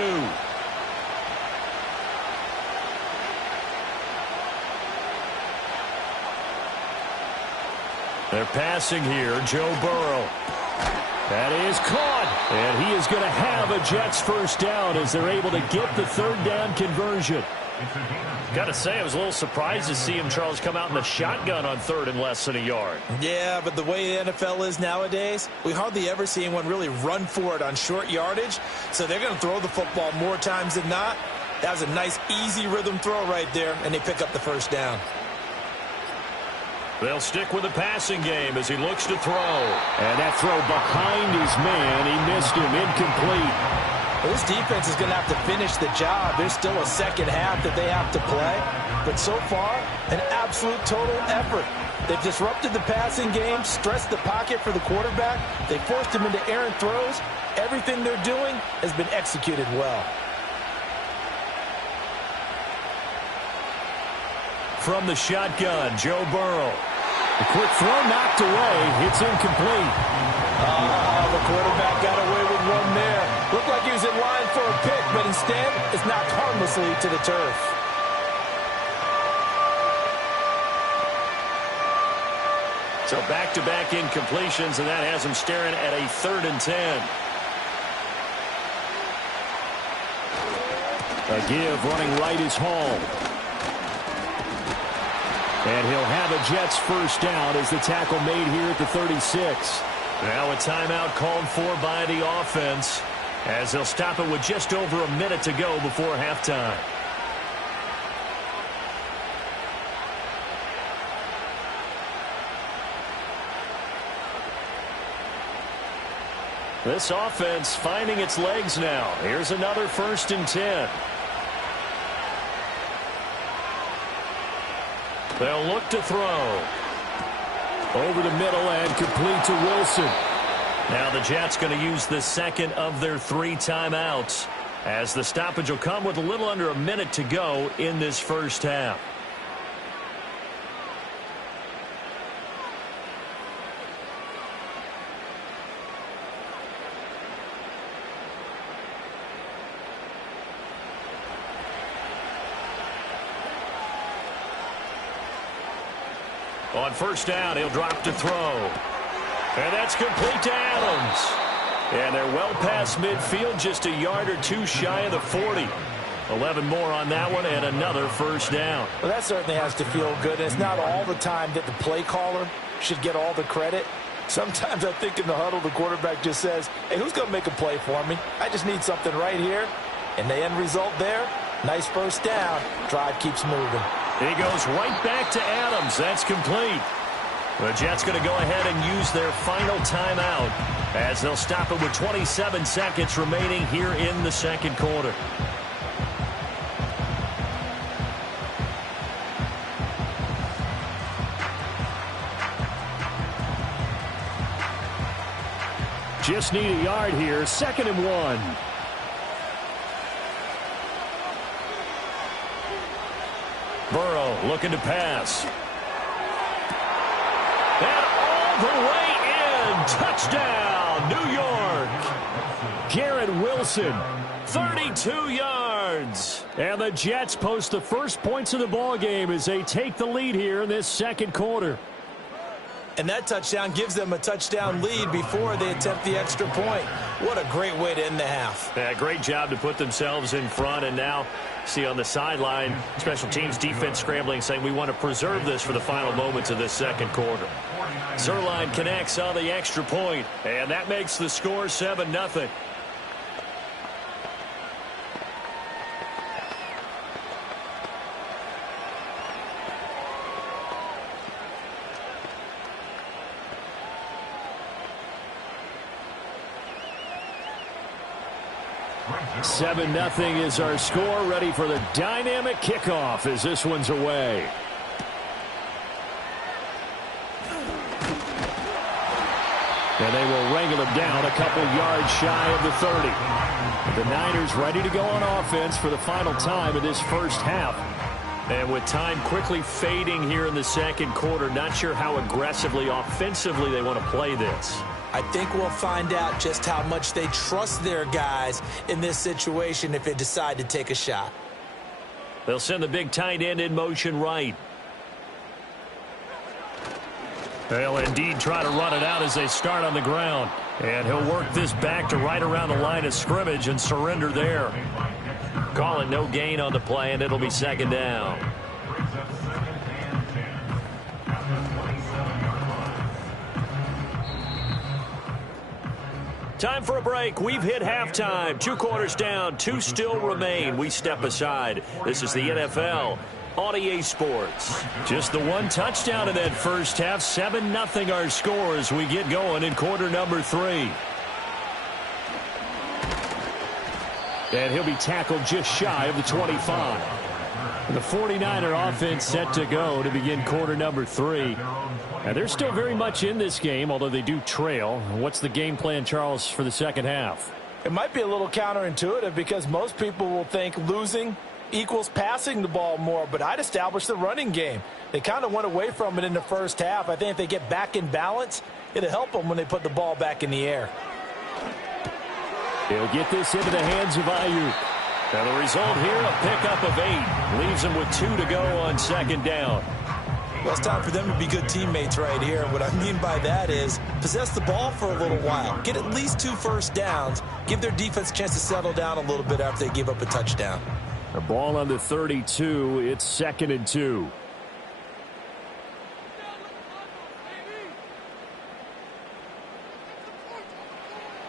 They're passing here. Joe Burrow. That is caught. And he is going to have a Jets first down as they're able to get the 3rd down conversion. Got to say, I was a little surprised to see him, Charles, come out in the shotgun on 3rd and less than a yard. Yeah, but the way the NFL is nowadays, we hardly ever see anyone really run for it on short yardage. So they're going to throw the football more times than not. That was a nice, easy rhythm throw right there, and they pick up the first down. They'll stick with the passing game as he looks to throw. And that throw behind his man. He missed him. Incomplete. Well, this defense is going to have to finish the job. There's still a second half that they have to play. But so far, an absolute total effort. They've disrupted the passing game, stressed the pocket for the quarterback. They forced him into errant throws. Everything they're doing has been executed well. From the shotgun, Joe Burrow. The quick throw knocked away. It's incomplete. The quarterback got away with one there. Looked like he was in line for a pick, but instead, it's knocked harmlessly to the turf. So back-to-back incompletions, and that has him staring at a 3rd and 10. A give running right is Hall. And he'll have a Jets first down as the tackle made here at the 36. Now a timeout called for by the offense as they'll stop it with just over a minute to go before halftime. This offense finding its legs now. Here's another 1st and 10. They'll look to throw. Over the middle and complete to Wilson. Now the Jets going to use the second of their 3 timeouts as the stoppage will come with a little under a minute to go in this first half. On first down, he'll drop to throw. And that's complete to Adams. And they're well past midfield, just a yard or 2 shy of the 40. 11 more on that one, and another first down. Well, that certainly has to feel good. And it's not all the time that the play caller should get all the credit. Sometimes I think in the huddle, the quarterback just says, hey, who's going to make a play for me? I just need something right here. And the end result there, nice first down. Drive keeps moving. He goes right back to Adams. That's complete. The Jets going to go ahead and use their final timeout as they'll stop it with 27 seconds remaining here in the second quarter. Just need a yard here. 2nd and 1. Burrow looking to pass. And all the way in. Touchdown, New York. Garrett Wilson. 32 yards. And the Jets post the first points of the ball game as they take the lead here in this second quarter. And that touchdown gives them a touchdown lead before they attempt the extra point. What a great way to end the half. Yeah, great job to put themselves in front. And now, see on the sideline, special teams defense scrambling, saying we want to preserve this for the final moments of this second quarter. Zerline connects on the extra point, and that makes the score 7-0. 7-0 is our score. Ready for the dynamic kickoff as this one's away. And they will wrangle him down a couple yards shy of the 30. The Niners ready to go on offense for the final time in this first half. And with time quickly fading here in the second quarter, not sure how aggressively, offensively they want to play this. I think we'll find out just how much they trust their guys in this situation if they decide to take a shot. They'll send the big tight end in motion right. They'll indeed try to run it out as they start on the ground. And he'll work this back to right around the line of scrimmage and surrender there. Call it no gain on the play, and it'll be second down. Time for a break. We've hit halftime. 2 quarters down. 2 still remain. We step aside. This is the NFL on EA Sports. Just the 1 touchdown in that first half. 7-0 our score as we get going in quarter number 3. And he'll be tackled just shy of the 25. The 49er offense set to go to begin quarter number 3. And they're still very much in this game, although they do trail. What's the game plan, Charles, for the second half? It might be a little counterintuitive because most people will think losing equals passing the ball more, but I'd establish the running game. They kind of went away from it in the first half. I think if they get back in balance, it'll help them when they put the ball back in the air. He'll get this into the hands of Ayuk. And the result here, a pickup of 8. Leaves them with 2 to go on second down. Well, it's time for them to be good teammates right here. What I mean by that is possess the ball for a little while. Get at least 2 first downs. Give their defense a chance to settle down a little bit after they give up a touchdown. The ball on the 32. It's 2nd and 2.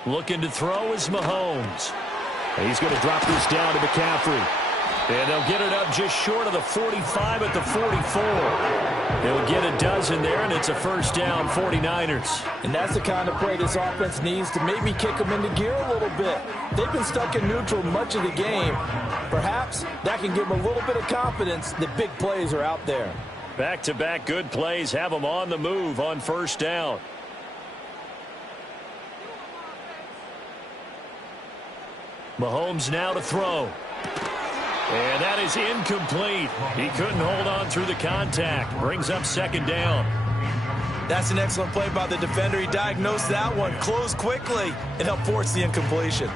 Looking to throw is Mahomes. And he's going to drop this down to McCaffrey. And they'll get it up just short of the 45 at the 44. They'll get a dozen there, and it's a first down, 49ers. And that's the kind of play this offense needs to maybe kick them into gear a little bit. They've been stuck in neutral much of the game. Perhaps that can give them a little bit of confidence that big plays are out there. Back-to-back good plays have them on the move on first down. Mahomes now to throw. And that is incomplete. He couldn't hold on through the contact. Brings up second down. That's an excellent play by the defender. He diagnosed that one, closed quickly, and helped force the incompletion.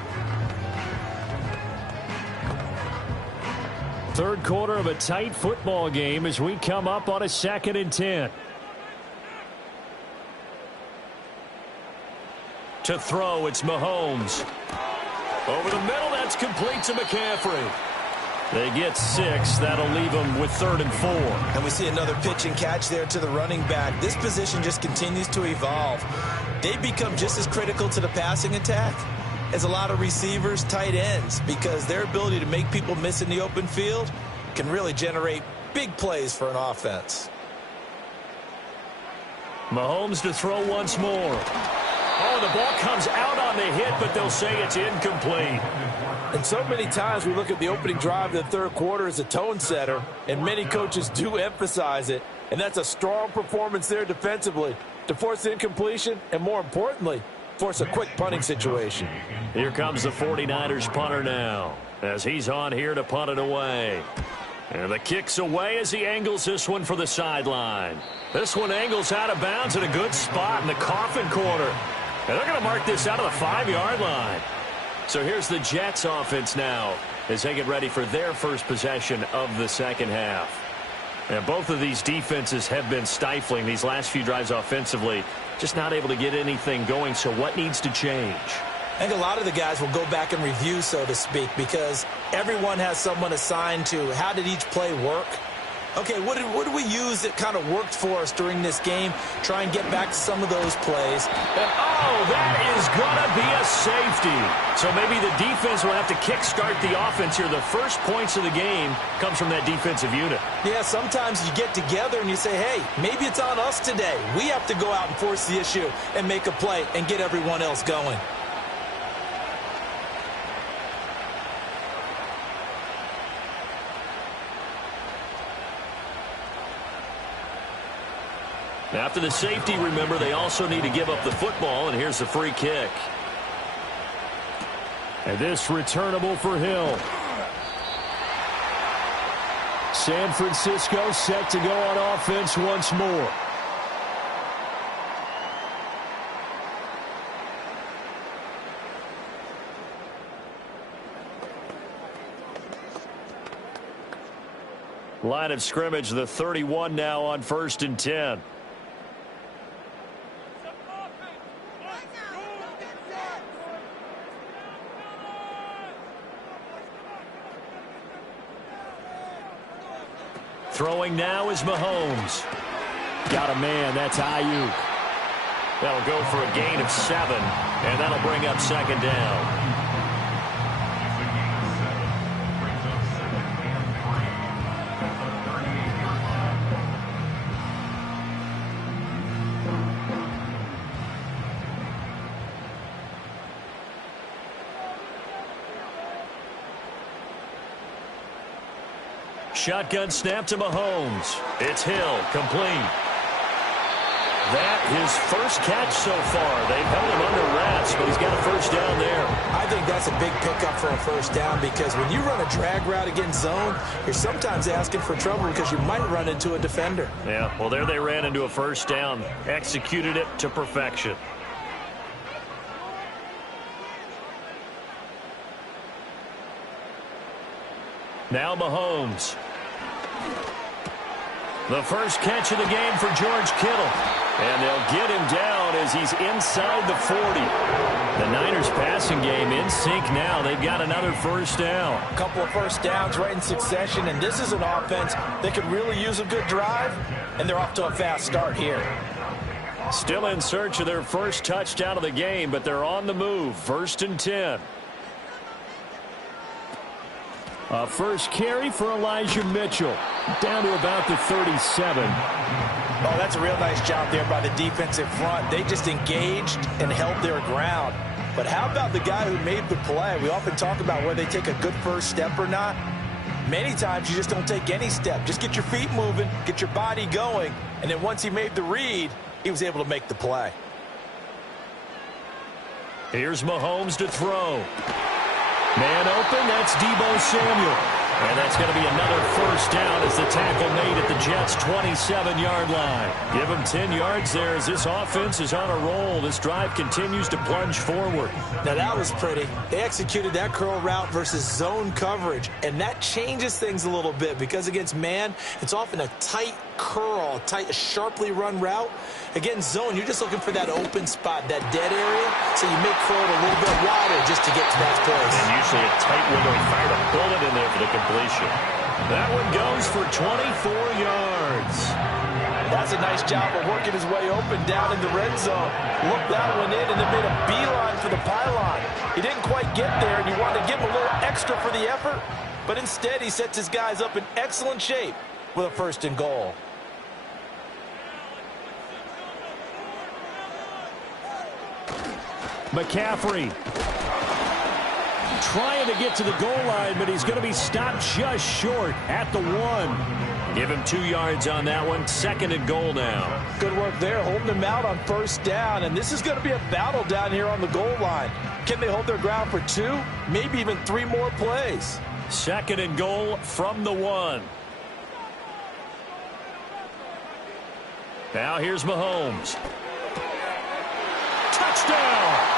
Third quarter of a tight football game as we come up on a 2nd and 10. To throw, it's Mahomes. Over the middle, that's complete to McCaffrey. They get 6. That'll leave them with 3rd and 4. And we see another pitch and catch there to the running back. This position just continues to evolve. They become just as critical to the passing attack as a lot of receivers, tight ends, because their ability to make people miss in the open field can really generate big plays for an offense. Mahomes to throw once more. Oh, the ball comes out on the hit, but they'll say it's incomplete. And so many times we look at the opening drive of the third quarter as a tone setter, and many coaches do emphasize it. And that's a strong performance there defensively to force the incompletion and, more importantly, force a quick punting situation. Here comes the 49ers punter now as he's on here to punt it away. And the kick's away as he angles this one for the sideline. This one angles out of bounds at a good spot in the coffin corner. And they're going to mark this out of the 5-yard line. So here's the Jets offense now as they get ready for their first possession of the second half. And both of these defenses have been stifling these last few drives offensively, just not able to get anything going. So what needs to change? I think a lot of the guys will go back and review, so to speak, because everyone has someone assigned to how did each play work. Okay, what did we use that kind of worked for us during this game? Try and get back to some of those plays. And, oh, that is going to be a safety. So maybe the defense will have to kickstart the offense here. The first points of the game comes from that defensive unit. Yeah, sometimes you get together and you say, hey, maybe it's on us today. We have to go out and force the issue and make a play and get everyone else going. After the safety, remember, they also need to give up the football, and here's the free kick. And this returnable for Hill. San Francisco set to go on offense once more. Line of scrimmage, the 31 now on 1st and 10. Throwing now is Mahomes. Got a man, that's Ayuk. That'll go for a gain of 7, and that'll bring up 2nd down. Shotgun snap to Mahomes. It's Hill, complete. That his first catch so far. They've held him under wraps, but he's got a first down there. I think that's a big pickup for a first down because when you run a drag route against zone, you're sometimes asking for trouble because you might run into a defender. Yeah, well, there they ran into a first down. Executed it to perfection. Now Mahomes. The first catch of the game for George Kittle. And they'll get him down as he's inside the 40. The Niners passing game in sync now. They've got another first down. A couple of first downs right in succession, and this is an offense that could really use a good drive, and they're off to a fast start here. Still in search of their first touchdown of the game, but they're on the move. 1st and 10. A first carry for Elijah Mitchell. Down to about the 37. Oh, that's a real nice job there by the defensive front. They just engaged and held their ground. But how about the guy who made the play? We often talk about whether they take a good first step or not. Many times you just don't take any step. Just get your feet moving, get your body going, and then once he made the read, he was able to make the play. Here's Mahomes to throw. Man open, that's Deebo Samuel. And that's going to be another first down as the tackle made at the Jets' 27-yard line. Give them 10 yards there as this offense is on a roll. This drive continues to plunge forward. Now that was pretty. They executed that curl route versus zone coverage, and that changes things a little bit because against man, it's often a tight curl, tight, sharply run route. Against zone, you're just looking for that open spot, that dead area, so you make curl a little bit wider just to get to that place. And usually a tight window. He fired a bullet in there for the completion. That one goes for 24 yards. That's a nice job of working his way open down in the red zone. Looked that one in and then made a beeline for the pylon. He didn't quite get there, and you wanted to give him a little extra for the effort, but instead he sets his guys up in excellent shape with a 1st and goal. McCaffrey trying to get to the goal line, but he's going to be stopped just short at the 1. Give him 2 yards on that one. 2nd and goal now. Good work there, holding them out on first down, and this is going to be a battle down here on the goal line. Can they hold their ground for 2, maybe even 3 more plays? 2nd and goal from the 1. Now here's Mahomes. Touchdown!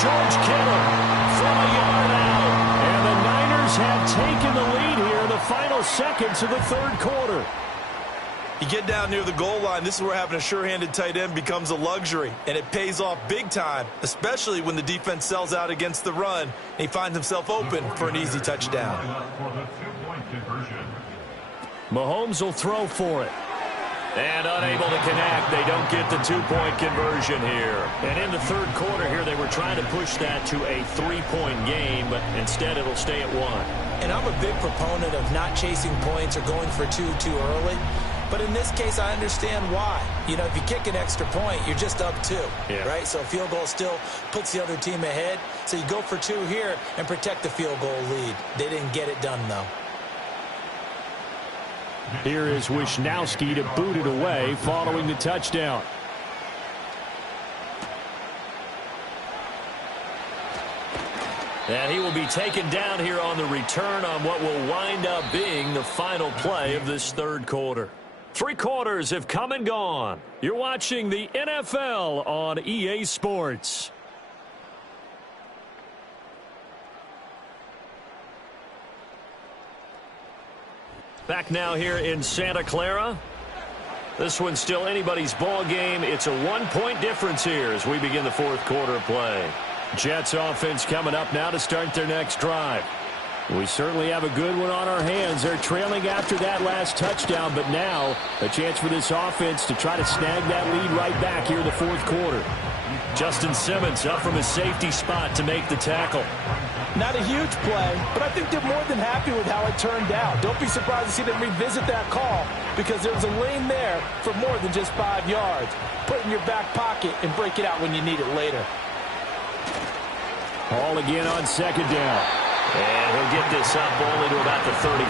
George Kittle from a yard out. And the Niners have taken the lead here in the final seconds of the 3rd quarter. You get down near the goal line, this is where having a sure-handed tight end becomes a luxury, and it pays off big time, especially when the defense sells out against the run, and he finds himself open for an easy touchdown. Mahomes will throw for it. And unable to connect. They don't get the 2-point conversion here. And in the 3rd quarter here, they were trying to push that to a 3-point game, but instead it'll stay at 1. And I'm a big proponent of not chasing points or going for 2 too early. But in this case, I understand why. You know, if you kick an extra point, you're just up 2, right? So a field goal still puts the other team ahead. So you go for 2 here and protect the field goal lead. They didn't get it done, though. Here is Wisnowski to boot it away following the touchdown. And he will be taken down here on the return on what will wind up being the final play of this third quarter. 3 quarters have come and gone. You're watching the NFL on EA Sports. Back now here in Santa Clara. This one's still anybody's ball game. It's a 1-point difference here as we begin the fourth quarter of play. Jets offense coming up now to start their next drive. We certainly have a good one on our hands. They're trailing after that last touchdown, but now a chance for this offense to try to snag that lead right back here in the fourth quarter. Justin Simmons up from his safety spot to make the tackle. Not a huge play, but I think they're more than happy with how it turned out. Don't be surprised to see them revisit that call because there's a lane there for more than just 5 yards. Put it in your back pocket and break it out when you need it later. Ball again on second down. And he'll get this up only to about the 33.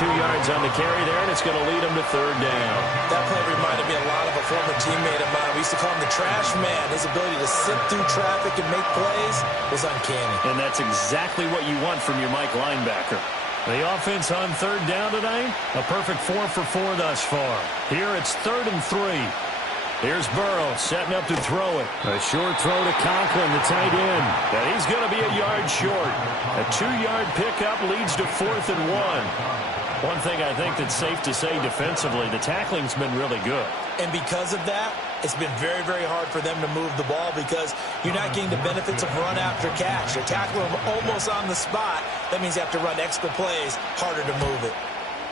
2 yards on the carry there, and it's going to lead him to third down. That play reminded me a lot of a former teammate of mine. We used to call him the trash man. His ability to sit through traffic and make plays was uncanny. And that's exactly what you want from your Mike linebacker. The offense on third down tonight, a perfect 4 for 4 thus far. Here it's 3rd and 3. Here's Burrow setting up to throw it. A short throw to Conklin, the tight end. And he's going to be a yard short. A 2-yard pickup leads to 4th and 1. One thing I think that's safe to say defensively, the tackling's been really good. And because of that, it's been very, very hard for them to move the ball because you're not getting the benefits of run after catch. You're tackling them almost on the spot. That means you have to run extra plays, harder to move it.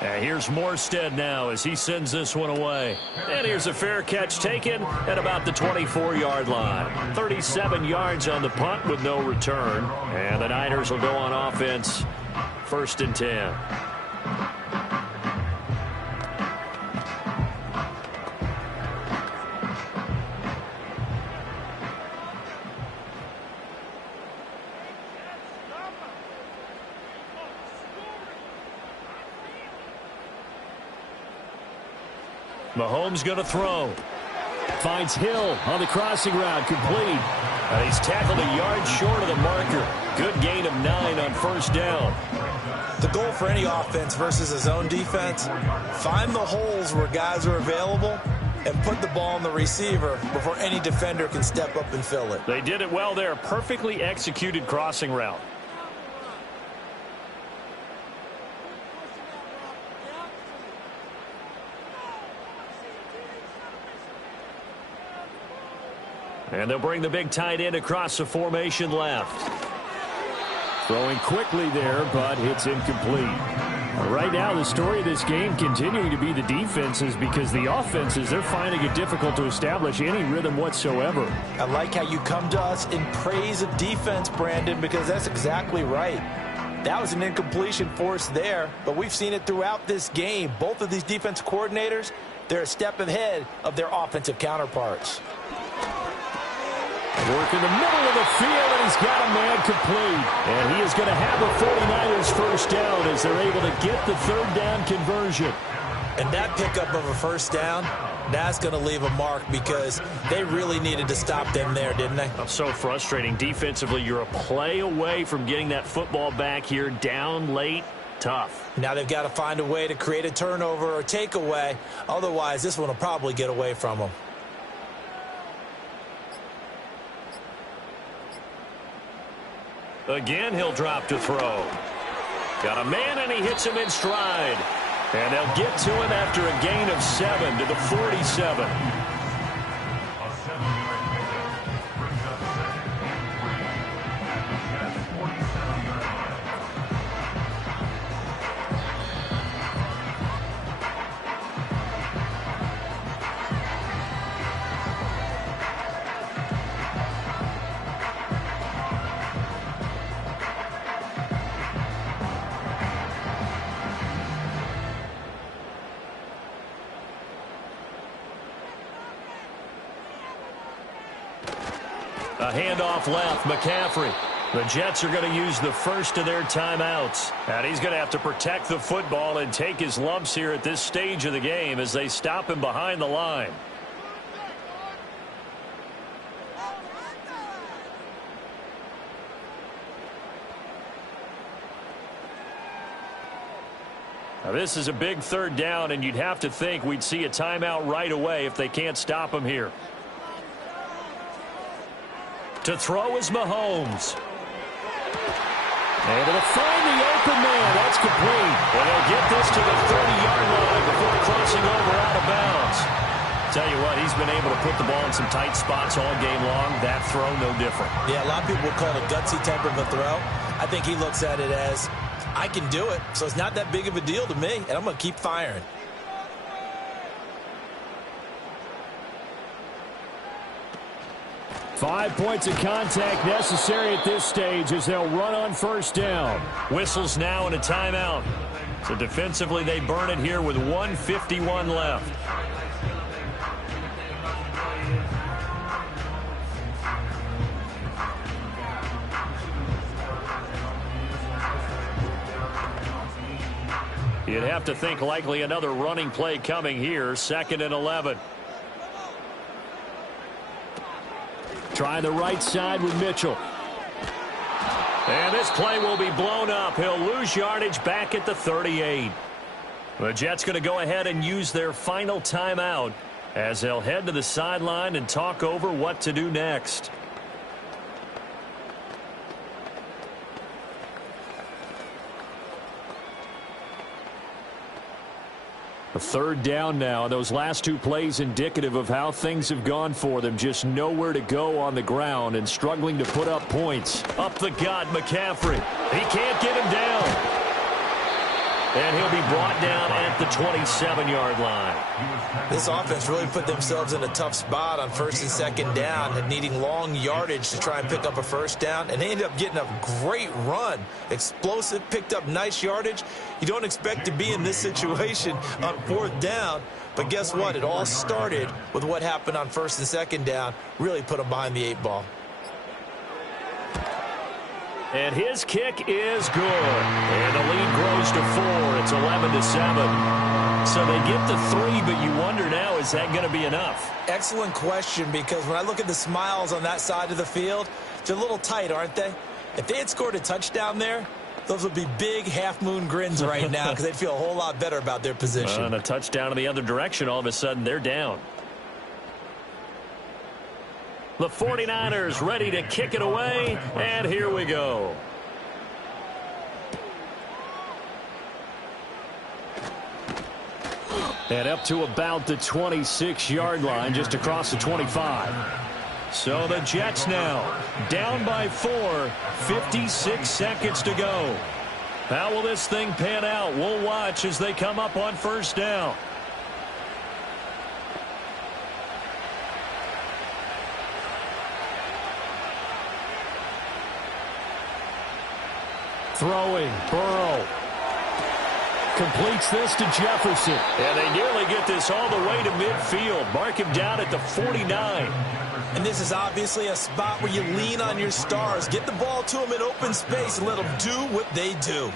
And here's Morstead now as he sends this one away. And here's a fair catch taken at about the 24-yard line. 37 yards on the punt with no return. And the Niners will go on offense. 1st and 10. Mahomes going to throw. Finds Hill on the crossing route, complete. And he's tackled a yard short of the marker. Good gain of 9 on 1st down. The goal for any offense versus a zone defense, find the holes where guys are available and put the ball on the receiver before any defender can step up and fill it. They did it well there. Perfectly executed crossing route. And they'll bring the big tight end across the formation left. Throwing quickly there, but it's incomplete. Right now, the story of this game continuing to be the defenses because the offenses, they're finding it difficult to establish any rhythm whatsoever. I like how you come to us in praise of defense, Brandon, because that's exactly right. That was an incompletion forced there, but we've seen it throughout this game. Both of these defense coordinators, they're a step ahead of their offensive counterparts. Work in the middle of the field, and he's got a man complete. And he is going to have the 49ers first down as they're able to get the 3rd down conversion. And that pickup of a 1st down, that's going to leave a mark because they really needed to stop them there, didn't they? So frustrating. Defensively, you're a play away from getting that football back here down late. Tough. Now they've got to find a way to create a turnover or takeaway. Otherwise, this one will probably get away from them. Again, he'll drop to throw. Got a man, and he hits him in stride. And they'll get to him after a gain of 7 to the 47. A 7-yard pickup brings up 2nd and 3 at the Jets' 47-yard line. A handoff left, McCaffrey. The Jets are going to use the first of their timeouts. And he's going to have to protect the football and take his lumps here at this stage of the game as they stop him behind the line. Now this is a big third down, and you'd have to think we'd see a timeout right away if they can't stop him here. To throw is Mahomes. Able to find the open man. That's complete. And they'll get this to the 30-yard line before crossing over out of bounds. Tell you what, he's been able to put the ball in some tight spots all game long. That throw, no different. Yeah, a lot of people would call it a gutsy type of a throw. I think he looks at it as, I can do it, so it's not that big of a deal to me, and I'm going to keep firing. Five points of contact necessary at this stage as they'll run on first down. Whistles now and a timeout. So defensively, they burn it here with 1:51 left. You'd have to think likely another running play coming here, 2nd and 11. Try the right side with Mitchell. And this play will be blown up. He'll lose yardage back at the 38. The Jets going to go ahead and use their final timeout as they'll head to the sideline and talk over what to do next. A third down now. Those last two plays indicative of how things have gone for them. Just nowhere to go on the ground and struggling to put up points. Up the gut, McCaffrey. He can't get him down. And he'll be brought down at the 27-yard line. This offense really put themselves in a tough spot on 1st and 2nd down and needing long yardage to try and pick up a first down. And they ended up getting a great run. Explosive, picked up nice yardage. You don't expect to be in this situation on 4th down. But guess what? It all started with what happened on 1st and 2nd down. Really put them behind the 8 ball. And his kick is good. And the lead grows to 4. It's 11-7. So they get the 3, but you wonder now, is that going to be enough? Excellent question, because when I look at the smiles on that side of the field, they're a little tight, aren't they? If they had scored a touchdown there, those would be big half-moon grins right now because they'd feel a whole lot better about their position. And a touchdown in the other direction, all of a sudden they're down. The 49ers ready to kick it away, and here we go. And up to about the 26-yard line, just across the 25. So the Jets now down by 4, 56 seconds to go. How will this thing pan out? We'll watch as they come up on first down. Throwing, Burrow. Completes this to Jefferson. And they nearly get this all the way to midfield. Mark him down at the 49. And this is obviously a spot where you lean on your stars. Get the ball to them in open space and let them do what they do.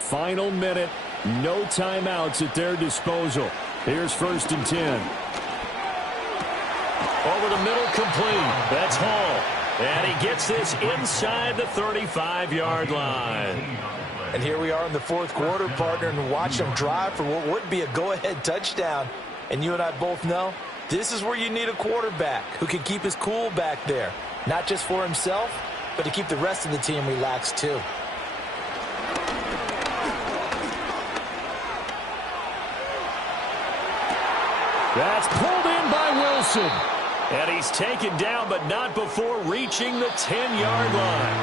Final minute. No timeouts at their disposal. Here's 1st and 10. Over the middle, complete. That's Hall. And he gets this inside the 35-yard line. And here we are in the 4th quarter, partner, and watch them drive for what would be a go-ahead touchdown. And you and I both know this is where you need a quarterback who can keep his cool back there. Not just for himself, but to keep the rest of the team relaxed too. That's pulled in by Wilson. And he's taken down, but not before reaching the 10-yard line.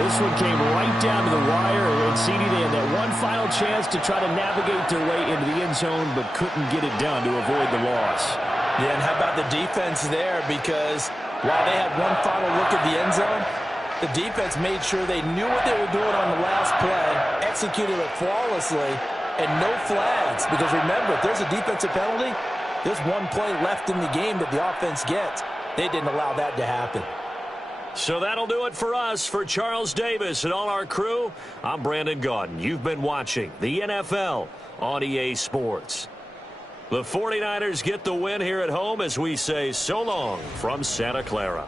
This one came right down to the wire, and CD, they had that one final chance to try to navigate their way into the end zone, but couldn't get it done to avoid the loss. Yeah, and how about the defense there? Because while they had one final look at the end zone, the defense made sure they knew what they were doing on the last play, executed it flawlessly, and no flags. Because remember, if there's a defensive penalty, There's one play left in the game that the offense gets. They didn't allow that to happen. So that'll do it for us. For Charles Davis and all our crew, I'm Brandon Gaudin. You've been watching the NFL on EA Sports. The 49ers get the win here at home as we say so long from Santa Clara.